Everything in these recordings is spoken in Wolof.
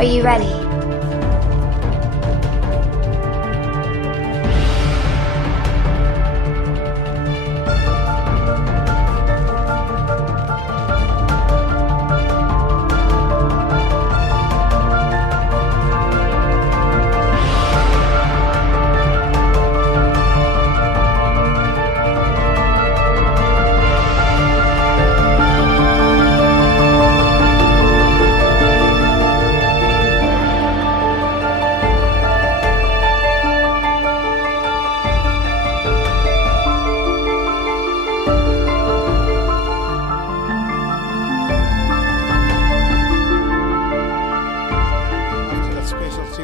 Are you ready?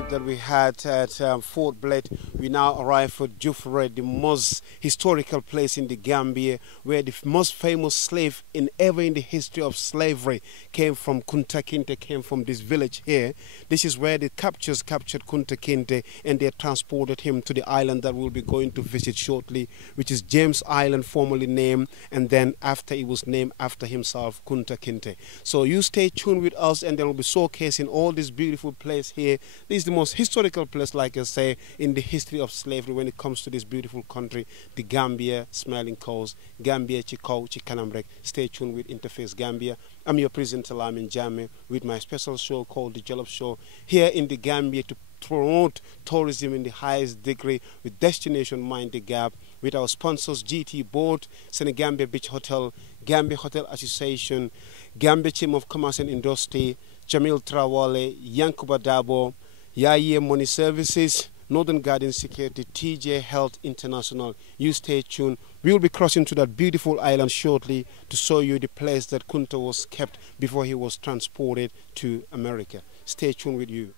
That we had at Fort Blade, we now arrive at Jufre, the most historical place in the Gambia, where the most famous slave ever in the history of slavery came from. Kunta Kinteh came from this village here. This is where the captured Kunta Kinteh, and they transported him to the island that we'll be going to visit shortly, which is James Island, formerly named, and then after it was named after himself, Kunta Kinteh. So you stay tuned with us, and then we'll be showcasing all this beautiful place here. This is the most historical place, like I say, in the history of slavery when it comes to this beautiful country, the Gambia, smiling coast, Gambia, Kanam. Stay tuned with InterFace Gambia. I'm your presenter, Lamin, Jammeh, with my special show called the Jollof Show, here in the Gambia to promote tourism in the highest degree with destination Mind the Gap, with our sponsors GT Board, Senegambia Beach Hotel, Gambia Hotel Association, Gambia Chamber of Commerce and Industry, Jamil Trawale, Yankuba Dabo, Yaye Money Services, Northern Garden Security, TJ Health International. You stay tuned. We'll be crossing to that beautiful island shortly to show you the place that Kunta was kept before he was transported to America. Stay tuned with you.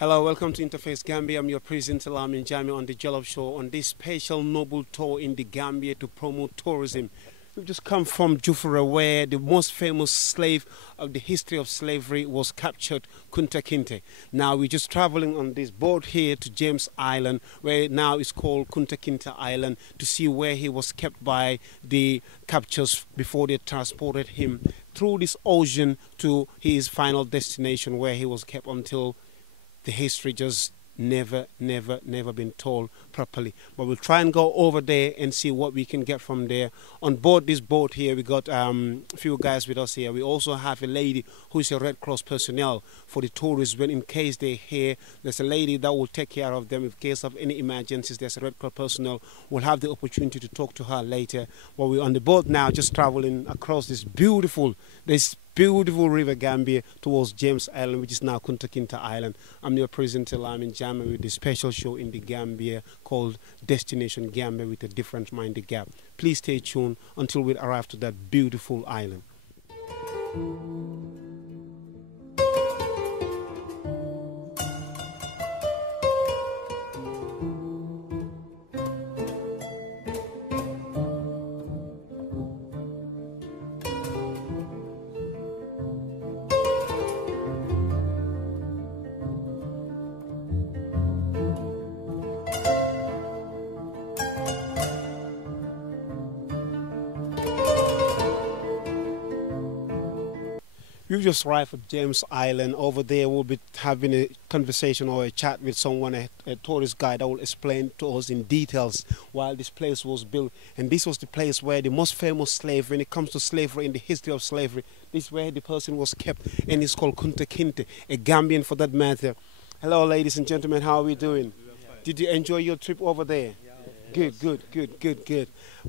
Hello, welcome to InterFace Gambia. I'm your presenter, Lamin, Jammeh, on the Jollof Show on this special noble tour in the Gambia to promote tourism. We've just come from Jufre, where the most famous slave of the history of slavery was captured, Kunta Kinteh. Now we're just traveling on this boat here to James Island, where now it's called Kunta Kinteh Island, to see where he was kept by the captors before they transported him through this ocean to his final destination, where he was kept until the history just never been told properly. But we'll try and go over there and see what we can get from there. On board this boat here, we got a few guys with us here. We also have a lady who is a Red Cross personnel for the tourists. When in case they're here, there's a lady that will take care of them in case of any emergencies. There's a Red Cross personnel. We'll have the opportunity to talk to her later. Well, we're on the boat now, just traveling across this beautiful river Gambia towards James Island, which is now Kunta Kinteh Island. I'm your presenter, Lamin, Jammeh, with this special show in the Gambia called Destination Gambia with a different Mind the Gap. Please stay tuned until we arrive to that beautiful island. We've just arrived at James Island. Over there we'll be having a conversation or a chat with someone, a tourist guide that will explain to us in details why this place was built. And this was the place where the most famous slave, when it comes to slavery, in the history of slavery, this is where the person was kept, and it's called Kunta Kinteh, a Gambian for that matter. Hello ladies and gentlemen, how are we doing? Did you enjoy your trip over there? Good.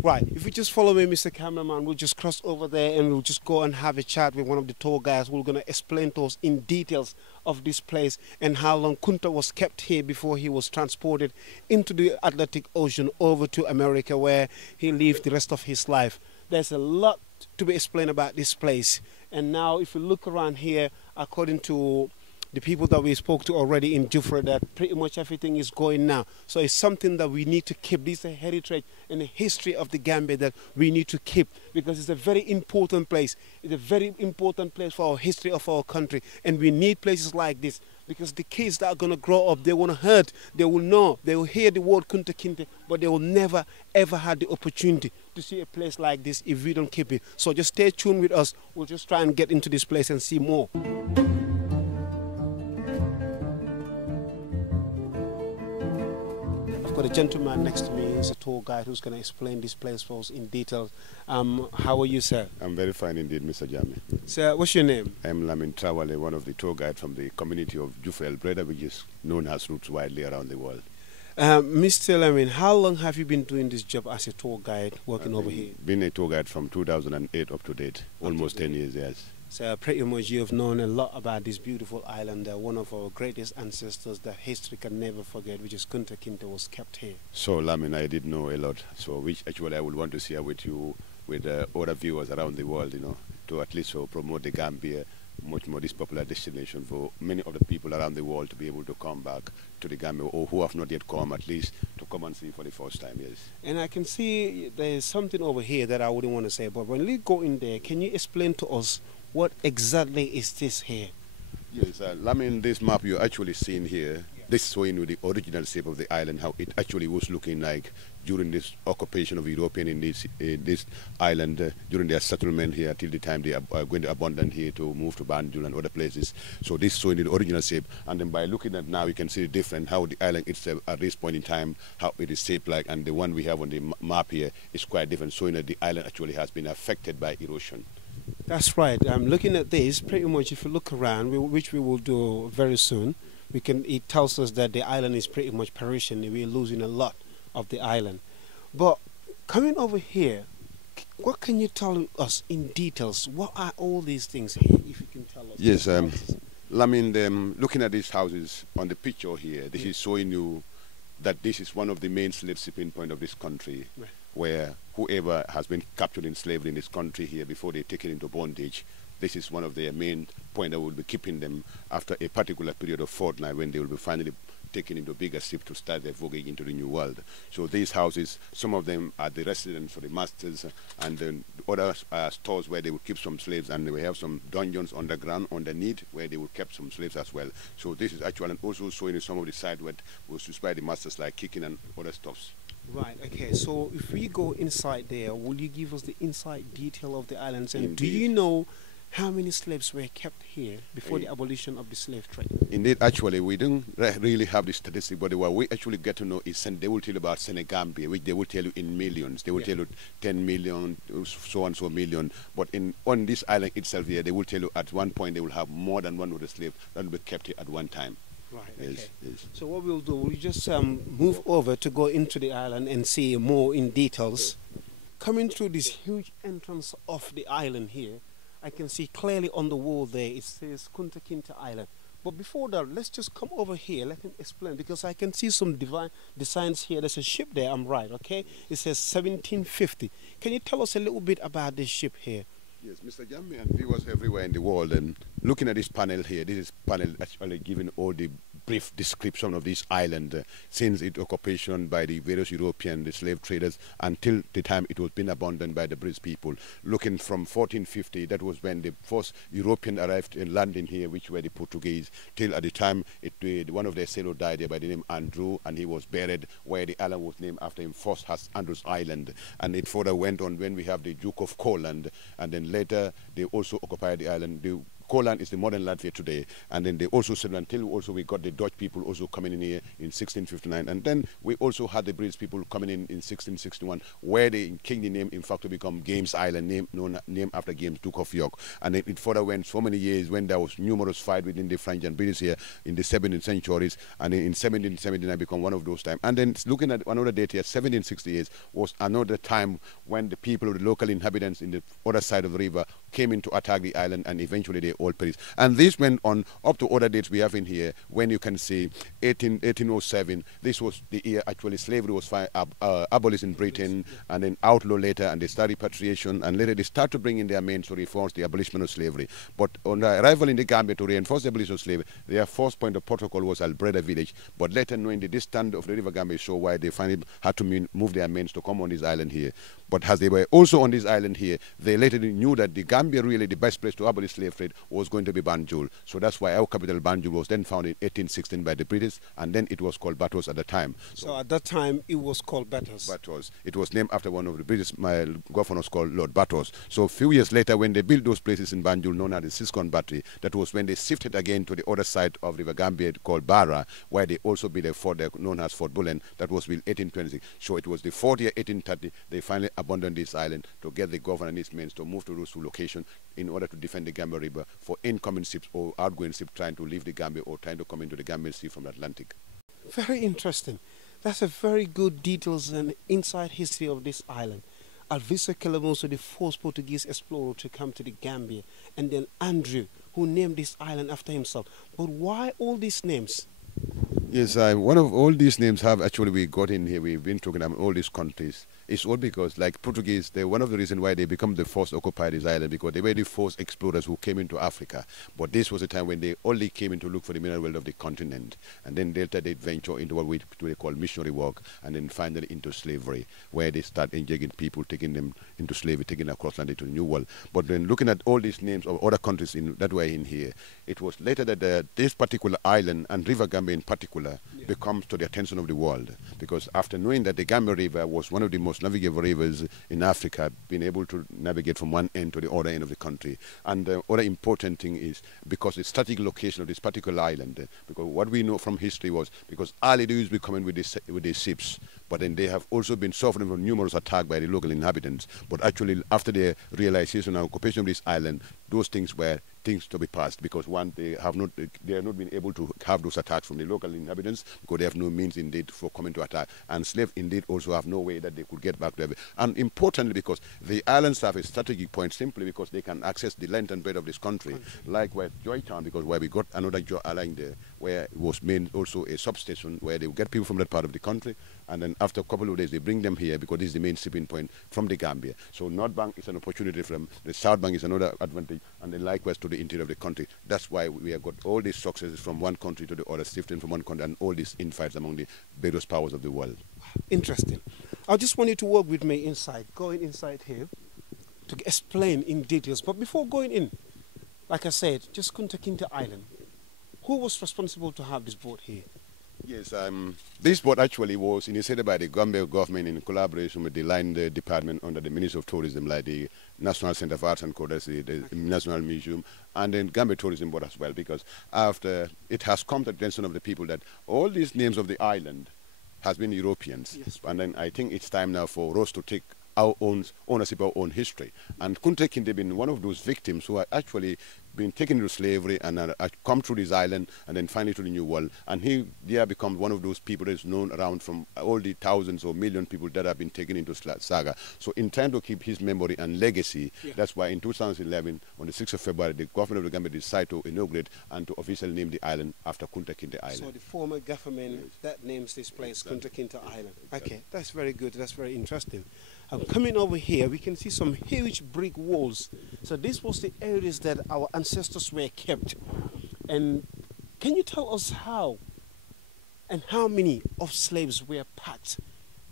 Right, if you just follow me, Mr. Cameraman, we'll just cross over there and we'll just go and have a chat with one of the tour guides who's going to explain to us in details of this place and how long Kunta was kept here before he was transported into the Atlantic Ocean over to America, where he lived the rest of his life. There's a lot to be explained about this place. And now if you look around here, according to the people that we spoke to already in Jufra, that pretty much everything is going now. So it's something that we need to keep. This is a heritage and a history of the Gambia that we need to keep, because it's a very important place. It's a very important place for our history of our country, and we need places like this, because the kids that are going to grow up, they want to heard, they will know, they will hear the word Kunta Kinteh, but they will never ever have the opportunity to see a place like this if we don't keep it. So just stay tuned with us. We'll just try and get into this place and see more. I've got a gentleman next to me. He's a tour guide who's going to explain this place for us in detail. How are you, sir? I'm very fine indeed, Mr. Jammeh. Sir, what's your name? I'm Lamin, one of the tour guides from the community of Jufra Breda, which is known as roots widely around the world. Mr. Lamin, how long have you been doing this job as a tour guide, working over here? Been a tour guide from 2008 up to date, almost 10 years, yes. So pretty much you have known a lot about this beautiful island, one of our greatest ancestors that history can never forget, which is Kunta Kinteh, was kept here. So, Lamin, I did know a lot, so which actually I would want to share with you, with other viewers around the world, to at least promote the Gambia, much more this popular destination for many other people around the world to be able to come back to the Gambia, or who have not yet come, at least to come and see for the first time, yes. And I can see there's something over here that I wouldn't want to say, but when we go in there, can you explain to us what exactly is this here? Yes, Lamin, this map you're actually seeing here, this is showing you the original shape of the island, how it actually was looking like during this occupation of European in this island, during their settlement here till the time they are going to abandon here to move to Banjul and other places. So this is showing the original shape, and then by looking at now you can see the difference, how the island itself at this point in time, how it is shaped like, and the one we have on the map here is quite different, showing that the island actually has been affected by erosion. That's right. I'm looking at this, pretty much if you look around, which we will do very soon, it tells us that the island is pretty much perishing. We're losing a lot of the island. But coming over here, what can you tell us in details? What are all these things here, if you can tell us? Yes, Lamin, looking at these houses on the picture here, this is showing you that this is one of the main slave shipping points of this country, right, where whoever has been captured in slavery in this country here before they're taken into bondage, this is one of their main points that will be keeping them after a particular period of fortnight when they will be finally taken into bigger ships to start their voyage into the new world. So these houses, some of them are the residence for the masters, and then other stores where they will keep some slaves, and they will have some dungeons underground underneath where they will keep some slaves as well. So this is actually also showing you some of the side where was used by the masters, like kicking and other stuffs. Right, okay, so if we go inside there, will you give us the inside detail of the islands, and Indeed. Do you know how many slaves were kept here before the abolition of the slave trade? Indeed, actually, we don't really have the statistic, but what we actually get to know is they will tell you about Senegambia, which they will tell you in millions. They will tell you 10 million, so and so million. But on this island itself here, they will tell you at one point they will have more than 100 slaves that will be kept here at one time. Right, yes, okay. Yes. So what we'll do, we'll just move over to go into the island and see more in details. Coming through this huge entrance of the island here, I can see clearly on the wall there, it says Kunta Kinteh Island. But before that, let's just come over here, let him explain, because I can see some designs here. There's a ship there, I'm right, okay? It says 1750. Can you tell us a little bit about this ship here? Yes, Mr. Jammeh and viewers everywhere in the world, and looking at this panel here, this is panel actually giving all the brief description of this island since its occupation by the various European slave traders until the time it was been abandoned by the British people. Looking from 1450, that was when the first European arrived in landing here, which were the Portuguese, till at the time one of their sailors died there by the name Andrew, and he was buried where the island was named after him, first as Andrew's Island. And it further went on when we have the Duke of Courland, and then later they also occupied the island. The Courland is the modern Latvia today, and then they also settled until also we got the Dutch people also coming in here in 1659, and then we also had the British people coming in 1661, where they changed the name in fact to become Games Island, named after James, Duke of York. And then it further went so many years when there was numerous fight within the French and British here in the 17th centuries, and in 1779 become one of those times. And then looking at another date here, 1768 was another time when the people, the local inhabitants in the other side of the river, came in to attack the island, and eventually they old place. And this went on up to other dates we have in here, when you can see 1807. This was the year actually slavery was abolished in Britain, and then outlawed later, and they started repatriation, and later they start to bring in their main reforms, the abolishment of slavery. But on the arrival in the Gambia to reinforce the abolition of slavery, their first point of protocol was Albreda village. But later, knowing the distance of the River Gambia is so wide, they finally had to move their men to come on this island here. But as they were also on this island here, they later knew that the Gambia, really the best place to abolish slave trade, was going to be Banjul. So that's why our capital Banjul was then founded in 1816 by the British, and then it was called Batos at the time. So at that time, it was called Batos. Batos. It was named after one of the British governors called Lord Batos. So a few years later, when they built those places in Banjul, known as the Siskon Battery, that was when they shifted again to the other side of River Gambia called Bara, where they also built a fort there known as Fort Bullen. That was built 1826. So it was the 4th year, 1830, they finally abandoned this island to get the governor and his men to move to those two locations in order to defend the Gambia River for incoming ships or outgoing ships trying to leave the Gambia or trying to come into the Gambian Sea from the Atlantic. Very interesting. That's a very good details and inside history of this island. Alvisa Calamoso, the first Portuguese explorer to come to the Gambia, and then Andrew, who named this island after himself. But why all these names? Yes, one of all these names have actually we got in here. We've been talking about all these countries. It's all because, like Portuguese, they're one of the reasons why they become the first occupy this island, because they were the first explorers who came into Africa. But this was a time when they only came in to look for the mineral wealth of the continent, and then later they venture into what we call missionary work, and then finally into slavery, where they start engaging people, taking them into slavery, taking them across land into the New World. But then looking at all these names of other countries in that way in here, it was later that this particular island and River Gambia in particular becomes to the attention of the world, because after knowing that the Gambia River was one of the most navigable rivers in Africa, being able to navigate from one end to the other end of the country. And the other important thing is because the strategic location of this particular island, because what we know from history was because early they used to be coming with these ships, but then they have also been suffering from numerous attacks by the local inhabitants. But actually, after the realization and occupation of this island, those things were things to be passed, because one, they have not been able to have those attacks from the local inhabitants because they have no means indeed for coming to attack, and slaves indeed also have no way that they could get back to them. And importantly, because the islands have a strategic point simply because they can access the length and breadth of this country. Likewise, Joytown, because where we got another island there, where it was made also a substation where they would get people from that part of the country, and then after a couple of days they bring them here because this is the main shipping point from the Gambia. So North Bank is an opportunity for them, the South Bank is another advantage, and then likewise to the interior of the country. That's why we have got all these successes from one country to the other, shifting from one country, and all these infights among the various powers of the world. Interesting. I just want you to work with me inside, going inside here to explain in details. But before going in, like I said, just Kunta Kinteh Island. Who was responsible to have this boat here? Yes, this boat actually was initiated by the Gambia government in collaboration with the Line Department under the Ministry of Tourism, like the National Center of Arts and Culture, the National Museum, and then Gambia Tourism Board as well, because after it has come to the attention of the people that all these names of the island has been Europeans. Yes. And then I think it's time now for us to take our own ownership, our own history. And Kunta Kinteh been one of those victims who are actually been taken into slavery and come through this island and then finally to the New World. And he there becomes one of those people that is known around from all the thousands or million people that have been taken into saga. So in trying to keep his memory and legacy, that's why in 2011, on the 6th of February, the government of the Gambia decided to inaugurate and to officially name the island after Kunta Kinteh Island. So the former government that names this place Kunta Kinteh Island. Okay, that's very good. That's very interesting. Coming over here, we can see some huge brick walls. So this was the areas that our ancestors were kept. And can you tell us how and how many of slaves were packed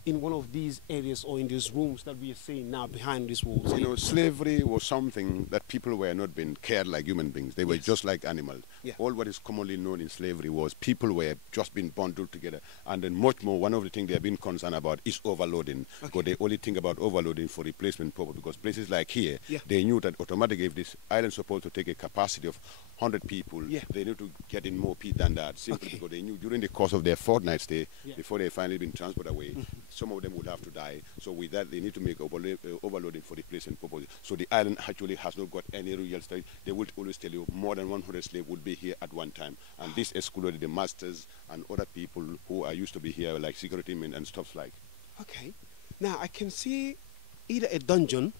in one of these areas or in these rooms that we are seeing now behind these walls? You know, slavery was something that people were not being cared like human beings. They were just like animals. All what is commonly known in slavery was people were just being bundled together. And then much more, one of the things they have been concerned about is overloading. Because they only think about overloading for replacement purpose. Because places like here, they knew that automatically if this island is supposed to take a capacity of 100 people, they need to get in more people than that. Simply because they knew during the course of their fortnight stay, before they finally been transported away, some of them would have to die. So with that, they need to make overloading for replacement purpose. So the island actually has not got any real state. They will always tell you more than 100 slaves would be here at one time. And this excluded the masters and other people who are used to be here, like security men and stuff like. Okay. Now, I can see either a dungeon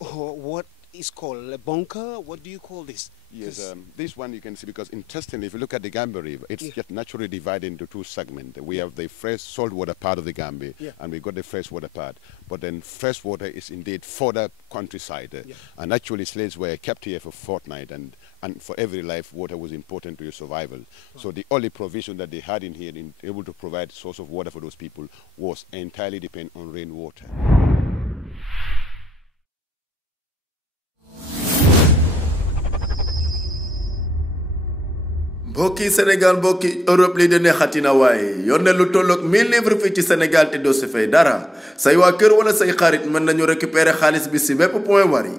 or what is called a bunker. What do you call this? Yes, this one you can see, because interestingly, if you look at the Gambia River, it's just naturally divided into two segments. We have the fresh saltwater part of the Gambia, and we got the freshwater part. But then freshwater is indeed further countryside. And actually slaves were kept here for a fortnight, and for every life, water was important to your survival. So the only provision that they had in here, in able to provide source of water for those people, was entirely dependent on rainwater. mbokki Sénégal mbokki Europe li de neexatina waaye yónnee lu tolloog 1000 livres fii ci Sénégal te doo si fay dara say waa kër wala say xarit mën nañu récupérer xaalis bi si bépp point wari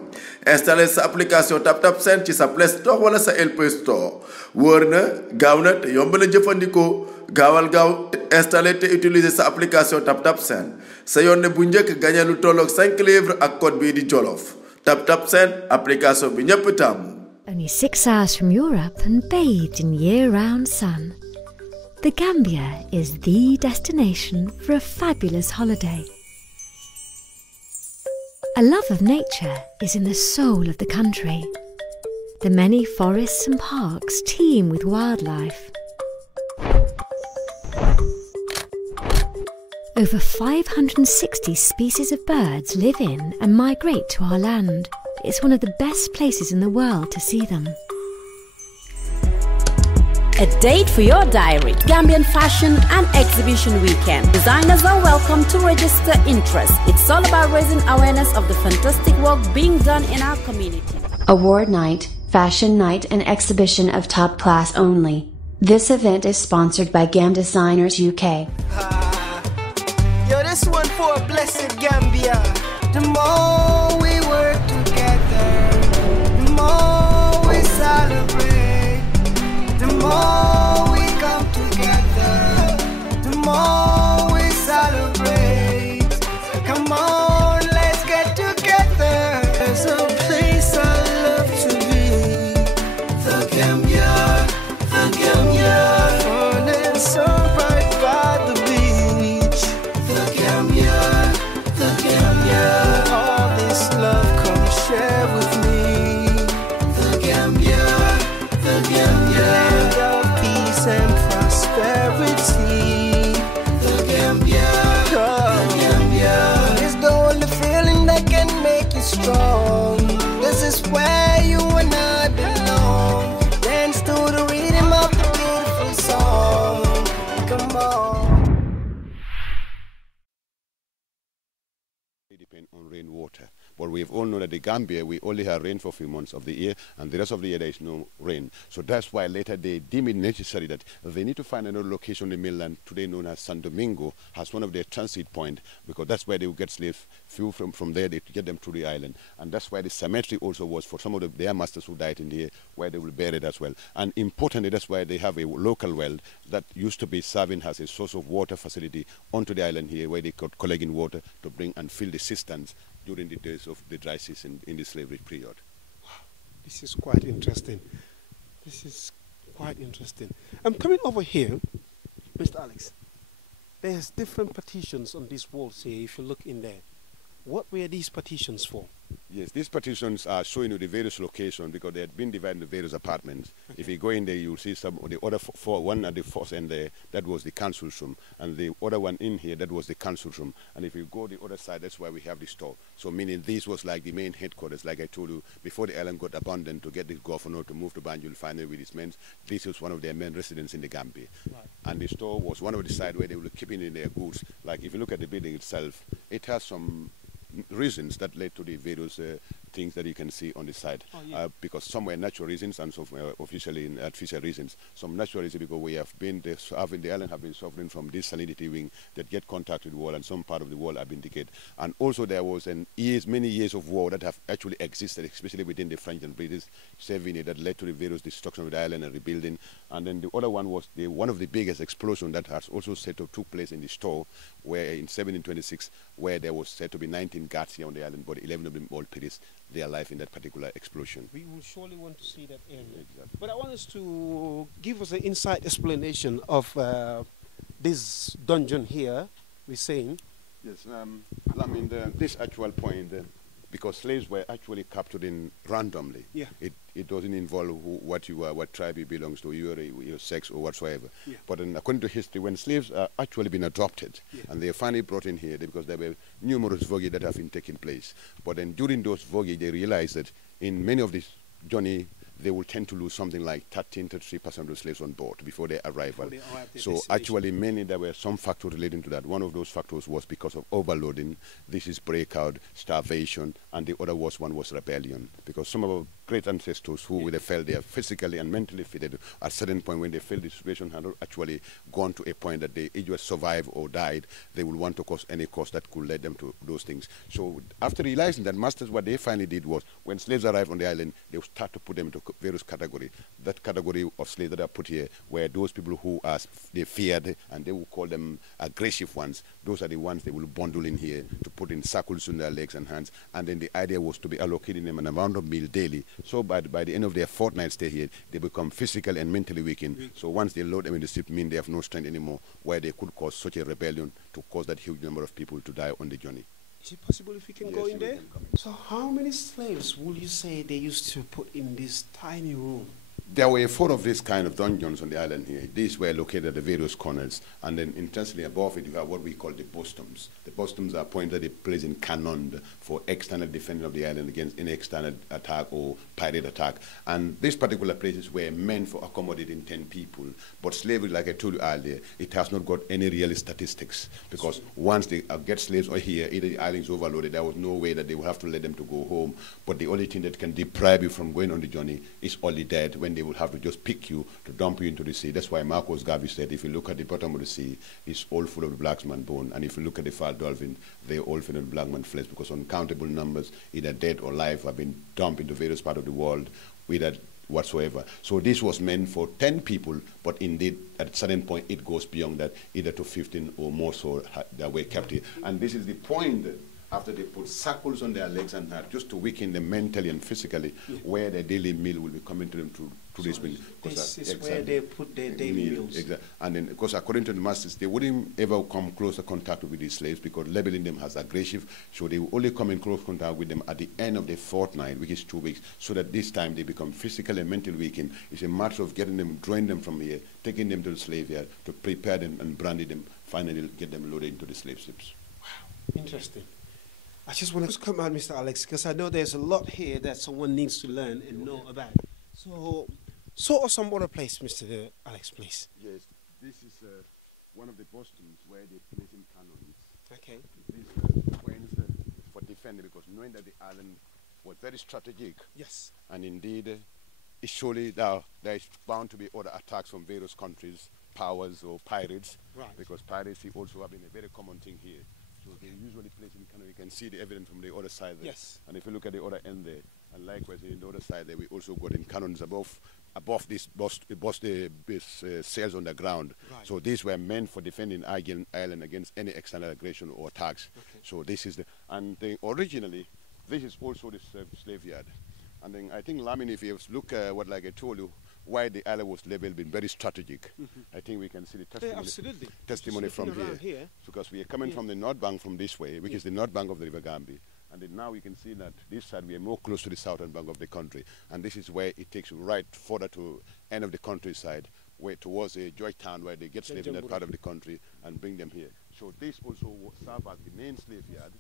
installer sa application TapTap Send ci sa Play Store wala sa LP Store wóor na gaaw na te yomb na jëfandikoo gaawal gaaw installer te utiliser sa application TapTap Send sa yónnee bu njëkk gagné lu tolloog 5 livres ak code bii di Jollof TapTap Send application bi ñëpp taamu. Only 6 hours from Europe and bathed in year-round sun. The Gambia is the destination for a fabulous holiday. A love of nature is in the soul of the country. The many forests and parks teem with wildlife. Over 560 species of birds live in and migrate to our land. It's one of the best places in the world to see them. A date for your diary. Gambian Fashion and Exhibition Weekend. Designers are welcome to register interest. It's all about raising awareness of the fantastic work being done in our community. Award night, fashion night and exhibition of top class only. This event is sponsored by Gam Designers UK. Yo, this one for a blessed Gambia. The more we work together, the more we celebrate. The more we come together, the more we celebrate. Come on, let's get together. There's a place I love to be. The Gambia, the Gambia. Fun and sun right by the beach. The Gambia, the Gambia. All this love, come share with me. The Gambia, the Gambia. Land of peace and prosperity. The Gambia, the Gambia. It's the only feeling that can make you strong. This is where you and I belong. Dance to the rhythm of the beautiful song. Come on. Depend on rainwater. But we all know that the Gambia, we only have rain for a few months of the year, and the rest of the year there is no rain. So that's why later they deem it necessary that they need to find another location in the mainland, today known as San Domingo, as one of their transit points, because that's where they will get slaves. Few from there, they get them to the island. And that's why the cemetery also was for some of their masters who died in the air, where they will bury it as well. And importantly, that's why they have a local well that used to be serving as a source of water facility onto the island here, where they could collect in water to bring and fill the cisterns during the days of the dry season in the slavery period. Wow, this is quite interesting. This is quite interesting. I'm coming over here, Mr. Alex. There's different partitions on these walls here, if you look in there. What were these partitions for? Yes, these partitions are showing you the various locations because they had been divided into various apartments. Okay. If you go in there, you'll see some of the other one at the first end there, that was the council room. And the other one in here, that was the council room. And if you go the other side, that's why we have the store. So meaning this was like the main headquarters, like I told you, before the island got abandoned to get the governor to move to Banjul finally with his men, this was one of their main residents in the Gambia. Right. And the store was one of the side where they were keeping in their goods. Like if you look at the building itself, it has some reasons that led to the various things that you can see on the side. Oh, yeah. Because some were natural reasons and some were officially in artificial reasons. Some natural reasons because we have been, the island have been suffering from this salinity wing that get contact with the wall, and some part of the wall have been decayed. And also there was many years of war that have actually existed, especially within the French and British serving that led to the various destruction of the island and rebuilding. And then the other one was one of the biggest explosion that has also said to took place in the store, where in 1726, where there was said to be 19 guards here on the island, but 11 of them all perished their life in that particular explosion. We will surely want to see that area. Exactly. But I want us to give us an inside explanation of this dungeon here, we're saying. Yes, I mean, this actual point, because slaves were actually captured in randomly. Yeah. It doesn't involve what you are, what tribe you belong to, your sex or whatsoever. Yeah. But according to history, when slaves are actually been adopted, and they are finally brought in here because there were numerous voyages that have been taking place. But then during those voyages, they realized that in many of these journey, they will tend to lose something like 13 to 3% of the slaves on board before their arrival. So actually there were some factors relating to that. One of those factors was because of overloading. This is breakout, starvation, and the other one was rebellion. Because some of our great ancestors who they felt they are physically and mentally fitted at a certain point when they felt the situation had not actually gone to a point that they either survived or died, they would want to cause any cost that could lead them to those things. So after realizing that, masters, what they finally did was, when slaves arrived on the island, they would start to put them into various categories. That category of slaves that are put here were those people who are they feared, and they will call them aggressive ones. Those are the ones they will bundle in here to put in shackles on their legs and hands, and then the idea was to be allocating them an amount of meal daily. So by the end of their fortnight stay here, they become physically and mentally weakened. So once they load them in the ship, mean they have no strength anymore, where they could cause such a rebellion to cause that huge number of people to die on the journey. Is it possible if we can go in there? So how many slaves will you say they used to put in this tiny room? There were 4 of these kind of dungeons on the island here. These were located at the various corners. And then intensely above it, you have what we call the bostums. The bostums are pointed at a place in Kanam for external defense of the island against any external attack or pirate attack. And these particular places were meant for accommodating 10 people. But slavery, like I told you earlier, it has not got any real statistics. Because once they get slaves here, either the island is overloaded, there was no way that they would have to let them to go home. But the only thing that can deprive you from going on the journey is only death, when they will have to just pick you to dump you into the sea. That's why Marcos Garvey said, if you look at the bottom of the sea, it's all full of the black man's bone. And if you look at the far dolphin, they're all full of black man's flesh, because uncountable numbers, either dead or alive, have been dumped into various parts of the world without whatsoever. So this was meant for 10 people, but indeed at a certain point it goes beyond that, either to 15 or more so that were kept here. And this is the point after they put shackles on their legs and just to weaken them mentally and physically, where their daily meal will be coming to them to this meal. This is where they put their daily meals. Exactly. And then, because according to the masters, they wouldn't ever come closer contact with these slaves because labeling them as aggressive, so they will only come in close contact with them at the end of their fortnight, which is 2 weeks, so that this time they become physically and mentally weakened. It's a matter of getting them, drawing them from here, taking them to the slave yard to prepare them and brandy them, finally get them loaded into the slave ships. Wow, interesting. I just want to come out, Mr. Alex, because I know there's a lot here that someone needs to learn and know about. So, sort of some other place, Mr. Alex, please. Yes, this is one of the bostons where they place in cannons. Okay. These points for defending, because knowing that the island was very strategic. Yes. And indeed, it's surely there is bound to be other attacks from various countries, powers or pirates. Right. Because piracy also have been a very common thing here. So they usually place in Canada. You can see the evidence from the other side there. Yes. And if you look at the other end there, and likewise in the other side there, we also got in cannons above this sails on the ground. Right. So these were meant for defending island against any external aggression or attacks. Okay. So this is originally, this is also the slave yard. And then I think, Lamin, if you look at what, like I told you, why the island was labeled been very strategic. I think we can see the testimony from here. Because we are coming from the north bank from this way, which is the north bank of the River Gambia. And then now we can see that this side we are more close to the southern bank of the country. And this is where it takes right further to end of the countryside, where towards Georgetown, where they get slaves in that part of the country and bring them here. So this also serves as the main slave yard.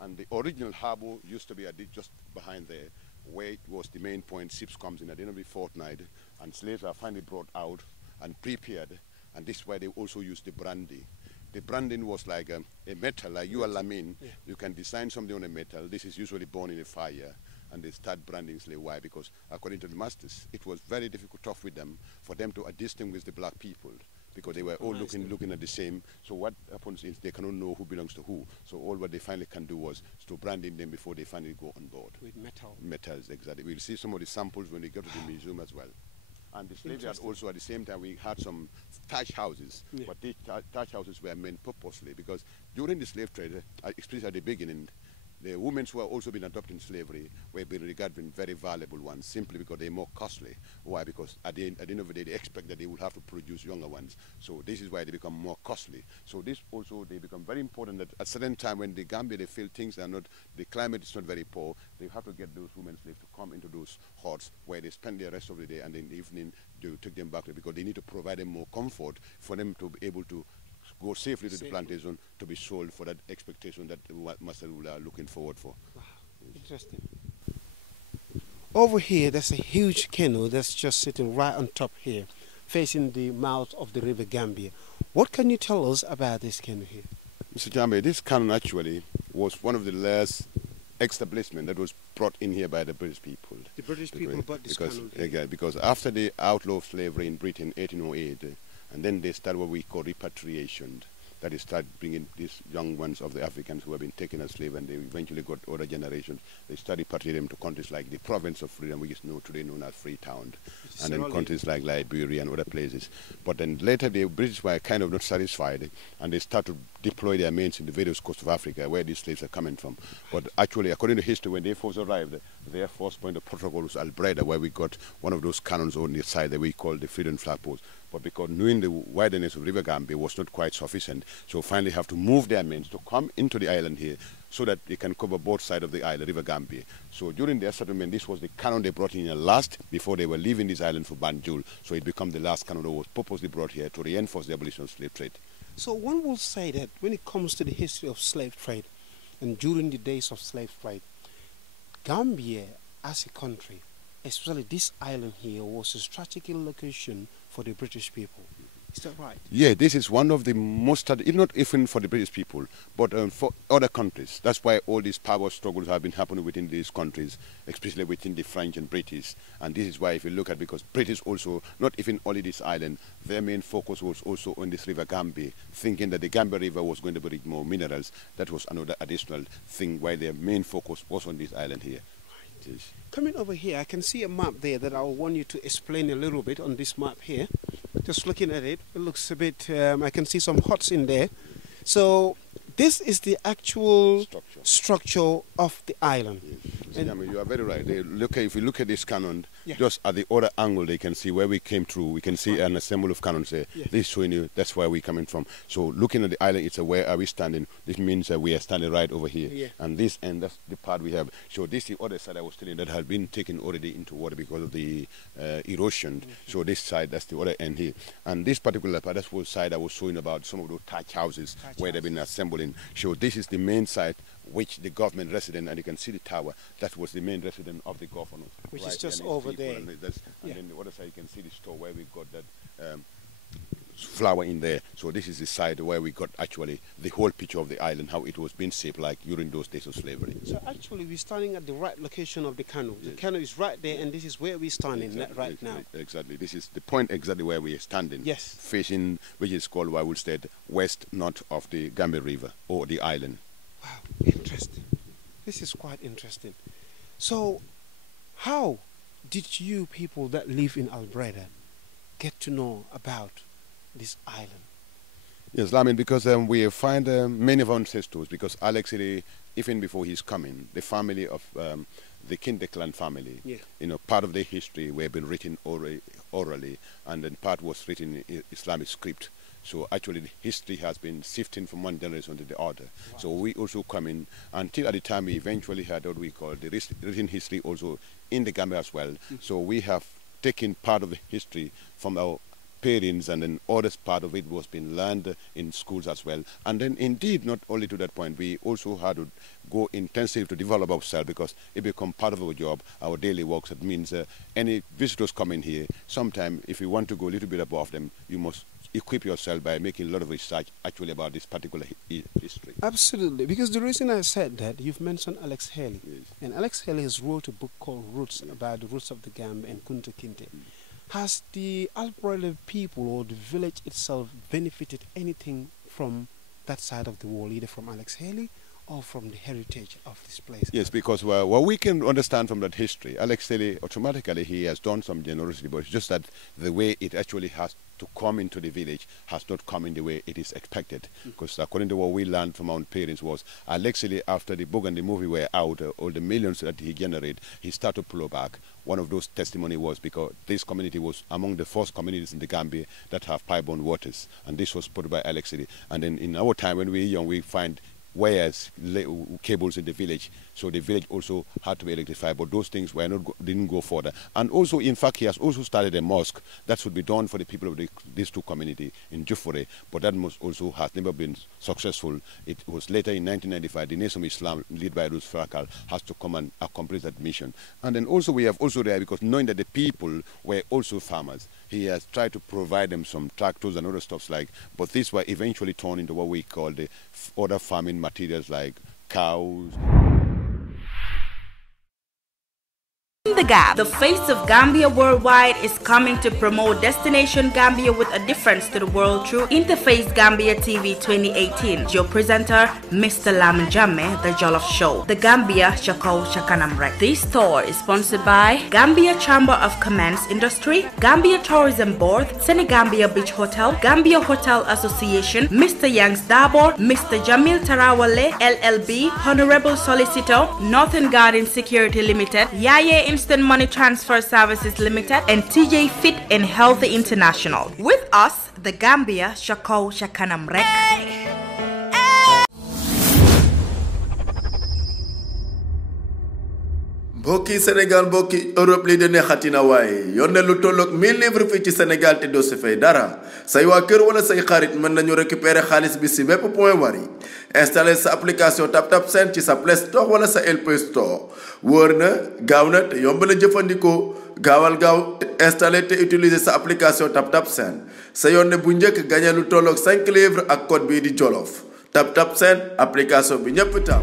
And the original harbor used to be just behind there, where it was the main point. Ships comes in at the end of the fortnight, and slaves are finally brought out and prepared, and this is why they also use the brandy. The branding was like a metal, like you are Lamin. Yeah. You can design something on a metal. This is usually born in a fire, and they start branding slave. Why? Because according to the masters, it was very difficult tough with them for them to distinguish the black people, because they were all looking at the same. So what happens is they cannot know who belongs to who. So all what they finally can do was to branding them before they finally go on board. With metal. Metals, exactly. We'll see some of the samples when we go to the museum as well. And the slave yard also, at the same time, we had some thatch houses. Yeah. But these thatch houses were meant purposely, because during the slave trade, especially at the beginning, The women who have also been adopted in slavery were being regarded as very valuable ones, simply because they're more costly. Why? Because at the end of the day, they expect that they will have to produce younger ones. So this is why they become more costly. So this also, they become very important that at a certain time when the Gambia, they feel things are not, the climate is not very poor, they have to get those women slaves to come into those huts where they spend the rest of the day, and in the evening to take them back, because they need to provide them more comfort for them to be able to go safely to the plantation to be sold for that expectation that master are looking forward for. Wow, interesting. Over here, there's a huge canoe that's just sitting right on top here, facing the mouth of the river Gambia. What can you tell us about this canoe here? Mr. Jammeh, this canoe actually was one of the last establishment that was brought in here by the British people. The British people brought this canoe here. Yeah, because after the outlaw of slavery in Britain in 1808, and then they started what we call repatriation. That is, start bringing these young ones of the Africans who have been taken as slaves, and they eventually got other generations. They started repatriating them to countries like the province of Freedom, which is today known as Freetown, and then countries like Liberia and other places. But then later the British were kind of not satisfied, and they started to deploy their mains in the various coasts of Africa, where these slaves are coming from. But actually, according to history, when they first arrived, their first point of protocol was Albreda, where we got one of those cannons on the side that we call the Freedom Flag Post. But because knowing the wideness of River Gambia was not quite sufficient, so finally have to move their men to come into the island here so that they can cover both sides of the island, River Gambia. So during their settlement, this was the cannon they brought in last before they were leaving this island for Banjul. So it became the last cannon that was purposely brought here to reinforce the abolition of slave trade. So one will say that when it comes to the history of slave trade and during the days of slave trade, Gambia as a country, especially this island here, was a strategic location for the British people. Is that right? Yeah, this is one of the most, not even for the British people, but for other countries. That's why all these power struggles have been happening within these countries, especially within the French and British. And this is why, if you look at, because British also, not even only this island, their main focus was also on this River Gambia, thinking that the Gambia River was going to bring more minerals. That was another additional thing why their main focus was on this island here. Right. Yes. Coming over here, I can see a map there that I want you to explain a little bit on this map here. Just looking at it, it looks a bit, I can see some huts in there. So this is the actual structure of the island. Yes. And you are very right. If you look at this cannon, just at the other angle, they can see where we came through. We can see an ensemble of cannons there. This is showing you that's where we're coming from. So looking at the island, it's a where are we standing. This means that we are standing right over here. And this end, that's the part we have. So this is the other side I was telling you that has been taken already into water because of the erosion. So this side, that's the other end here. And this particular part, that's the side I was showing about some of those thatch houses where they've been assembling. So this is the main site which the government resident, and you can see the tower, that was the main resident of the governor. Which is just over there. And then the other side, you can see the store where we got that flower in there. So this is the side where we got actually the whole picture of the island, how it was being shaped like during those days of slavery. So actually we're standing at the right location of the canoe. The canoe is right there, and this is where we're standing right now. Exactly. This is the point exactly where we are standing. Yes. Facing, which is called, I would say, west north of the Gambia River or the island. Wow, interesting. This is quite interesting. So how did you people that live in Albreda get to know about this island? Yes, Lamin, because we find many of our ancestors, because Alex, even before he's coming, the family of the Kinteh clan family, part of their history were been written orally, and then part was written in Islamic script. So actually the history has been shifting from one generation to the other. Wow. So we also come in, until at the time we eventually had what we call the written history also in the Gambia as well. So we have taken part of the history from our parents, and then other part of it was being learned in schools as well. And then indeed, not only to that point, we also had to go intensive to develop ourselves, because it become part of our job, our daily work. That means any visitors come in here, sometime if you want to go a little bit above them, you must equip yourself by making a lot of research actually about this particular history. Absolutely, because the reason I said that, you've mentioned Alex Haley, and Alex Haley has wrote a book called Roots, about the roots of the Gambia and Kunta Kinteh. Has the Albreda people or the village itself benefited anything from that side of the wall, either from Alex Haley or from the heritage of this place? Yes, because what we can understand from that history, Alex Tilly, automatically he has done some generosity, but it's just that the way it actually has to come into the village has not come in the way it is expected. Because according to what we learned from our parents was, Alex Tilly, after the book and the movie were out, all the millions that he generated, he started to pull back. One of those testimony was because this community was among the first communities in the Gambia that have pipe-borne waters, and this was put by Alex Tilly. And then in our time when we were young, we find wires, cables in the village, so the village also had to be electrified, but those things were not didn't go further. And also, in fact, he has also started a mosque that should be done for the people of these two communities in Jufure, but that mosque also has never been successful. It was later in 1995, the Nation of Islam, led by Rus Farakal, has to come and accomplish that mission. And then also we have also there, because knowing that the people were also farmers, he has tried to provide them some tractors and other stuff but these were eventually turned into what we call the other farming materials like cows. The Gap, the face of Gambia worldwide, is coming to promote Destination Gambia with a difference to the world through InterFace Gambia TV 2018. Your presenter, Mr. Lamin Jammeh, The Jollof Show, The Gambia Kanam. This tour is sponsored by Gambia Chamber of Commerce Industry, Gambia Tourism Board, Senegambia Beach Hotel, Gambia Hotel Association, Mr. Yangs Dabor, Mr. Jamil Tarawale, LLB, Honorable Solicitor, Northern Garden Security Limited, Yaye Instant Money Transfer Services Limited, and TJ Fit and Healthy International. With us, the Gambia Kanam. mbokki Sénégal mbokki Europe li de neexatina waaye yónnee lu tolloog 1000 livres fii ci Sénégal te doo si fay dara say waa kër wala say xarit mën nañu récupérer xaalis bi si bépp point wari installer sa application TapTap Send ci sa Play Store wala sa LP Store wóor na gaaw na te yomb na jëfandikoo gaawal gaaw installer te utiliser sa application TapTap Send sa yónnee bu njëkk gagné lu tolloog 5 livres ak code bii di Jollof TapTap Send application bi ñëpp tam.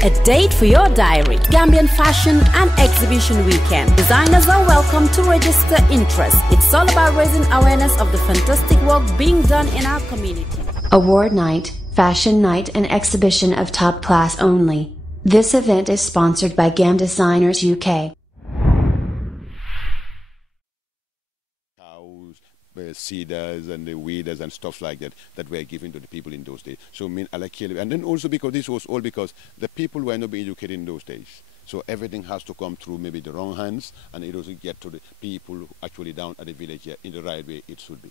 A date for your diary. Gambian Fashion and Exhibition Weekend. Designers are welcome to register interest. It's all about raising awareness of the fantastic work being done in our community. Award night, fashion night and exhibition of top class only. This event is sponsored by Gam Designers UK. Cedars and the weeders and stuff like that were given to the people in those days. So and then also because this was all because the people were not being educated in those days. So everything has to come through maybe the wrong hands, and it doesn't get to the people actually down at the village in the right way it should be.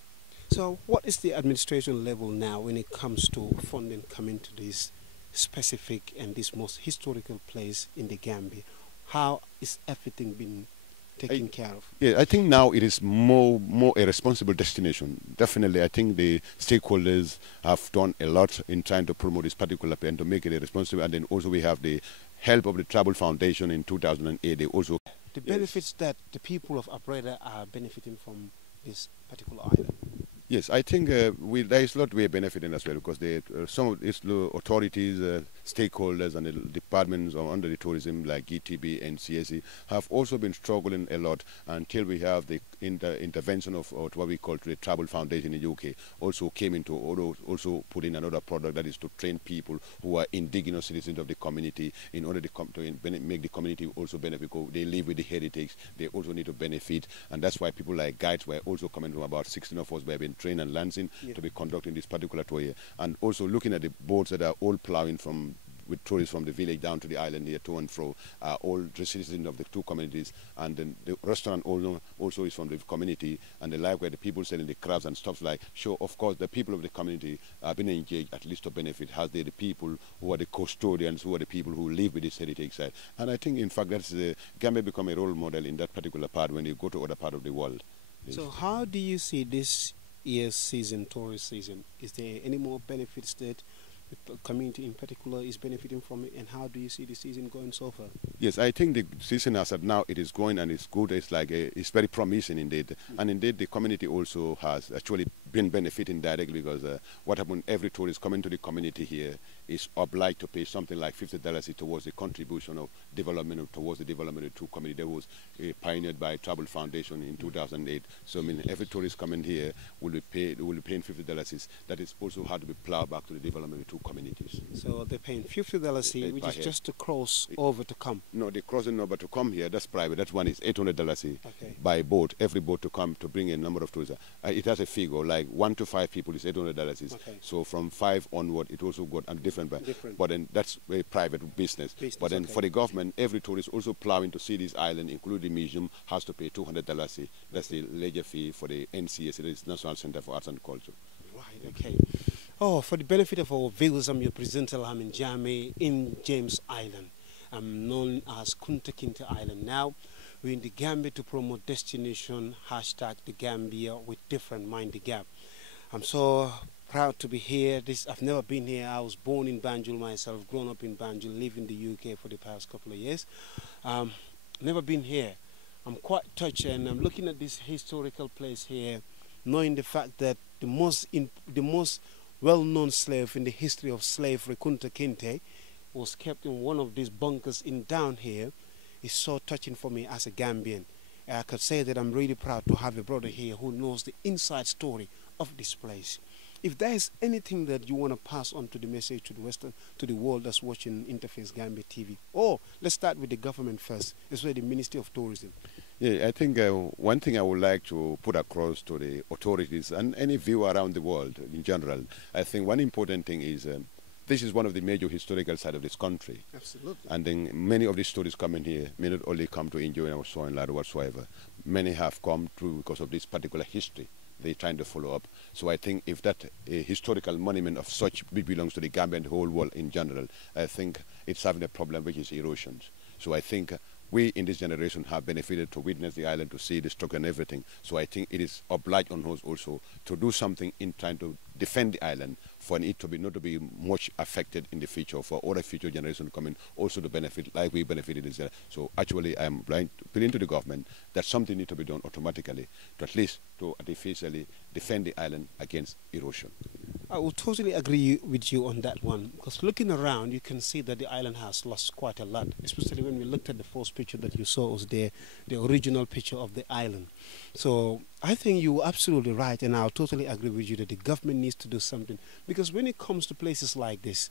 So what is the administration level now when it comes to funding coming to this specific and this most historical place in the Gambia? How is everything been taken care of? Yeah, I think now it is more a responsible destination. Definitely, I think the stakeholders have done a lot in trying to promote this particular plan to make it a responsible. And then also we have the help of the Travel Foundation in 2008. They also the benefits that the people of Abreda are benefiting from this particular island. Yes, I think there is a lot we are benefiting as well, because some of these authorities, stakeholders and the departments under the tourism like ETB and CSE have also been struggling a lot until we have the intervention of what we call the Travel Foundation in the UK also came into also put in another product that is to train people who are indigenous citizens of the community in order to make the community also benefit. They live with the heritage, they also need to benefit, and that's why people like guides were also coming from about 16 of us who have been trained and Lansing to be conducting this particular tour here, and also looking at the boats that are all plowing with tourists from the village down to the island here, to and fro, all the citizens of the two communities, and then the restaurant also is from the community, and the like where the people selling the crabs and stuff like. So of course the people of the community have been engaged at least to benefit, as they the people who are the custodians, who are the people who live with this heritage side. And I think in fact that's Gambia become a role model in that particular part when you go to other part of the world. So how do you see this year's season, tourist season? Is there any more benefits that the community in particular is benefiting from it, and how do you see the season going so far? Yes, I think the season as of now it is going and it's good. It's like it's very promising indeed, and indeed the community also has actually been benefiting directly because what happened, every tourist coming to the community here is obliged to pay something like $50 towards the contribution of development, towards the development of the two community. That was pioneered by Travel Foundation in 2008. So I mean, every tourist coming here will be paying $50. That is also how to be plowed back to the development of the two communities. So they're paying $50, which is just to cross over to come. No, the crossing over to come here, that's private. That one is $800 by boat. Every boat to come to bring a number of tourists. It has a figure like 1 to 5 people is $800. So from 5 onward, it also got different. But then that's a private business. But then for the government, every tourist also plowing to see this island, including the museum, has to pay $200. That's the leisure fee for the NCS, it is National Center for Arts and Culture. Right, okay. Oh, for the benefit of our viewers, I'm your presenter, Lamin Jammeh, in James Island. I'm known as Kunta Kinteh Island. Now, we're in the Gambia to promote destination, hashtag the Gambia with different mind the gap. I'm so proud to be here. I've never been here. I was born in Banjul myself, grown up in Banjul, live in the UK for the past couple of years. Never been here. I'm quite touched, and I'm looking at this historical place here, knowing the fact that the most well-known slave in the history of slavery, Kunta Kinteh, was kept in one of these bunkers down here. Is so touching for me as a Gambian. I could say that I'm really proud to have a brother here who knows the inside story of this place. If there is anything that you want to pass on to the message to the world that's watching InterFace Gambia TV, let's start with the government first, especially the Ministry of Tourism. Yeah, I think one thing I would like to put across to the authorities and any viewer around the world in general, I think one important thing is this is one of the major historical sites of this country. Absolutely. And then many of these tourists coming here may not only come to enjoy our soil and whatsoever. Many have come through because of this particular history they're trying to follow up. So I think if that historical monument of such belongs to the Gambia and the whole world in general, I think it's having a problem which is erosions. So I think we in this generation have benefited to witness the island, to see the structure and everything. So I think it is obliged on us also to do something in trying to defend the island for it to be not to be much affected in the future, for other future generations coming also to benefit like we benefited this year. So actually I'm trying to appeal into the government that something needs to be done automatically to at least to artificially defend the island against erosion. I will totally agree with you on that one, because looking around you can see that the island has lost quite a lot, especially when we looked at the first picture that you saw was there, the original picture of the island. So I think you're absolutely right, and I'll totally agree with you that the government needs to do something, because when it comes to places like this,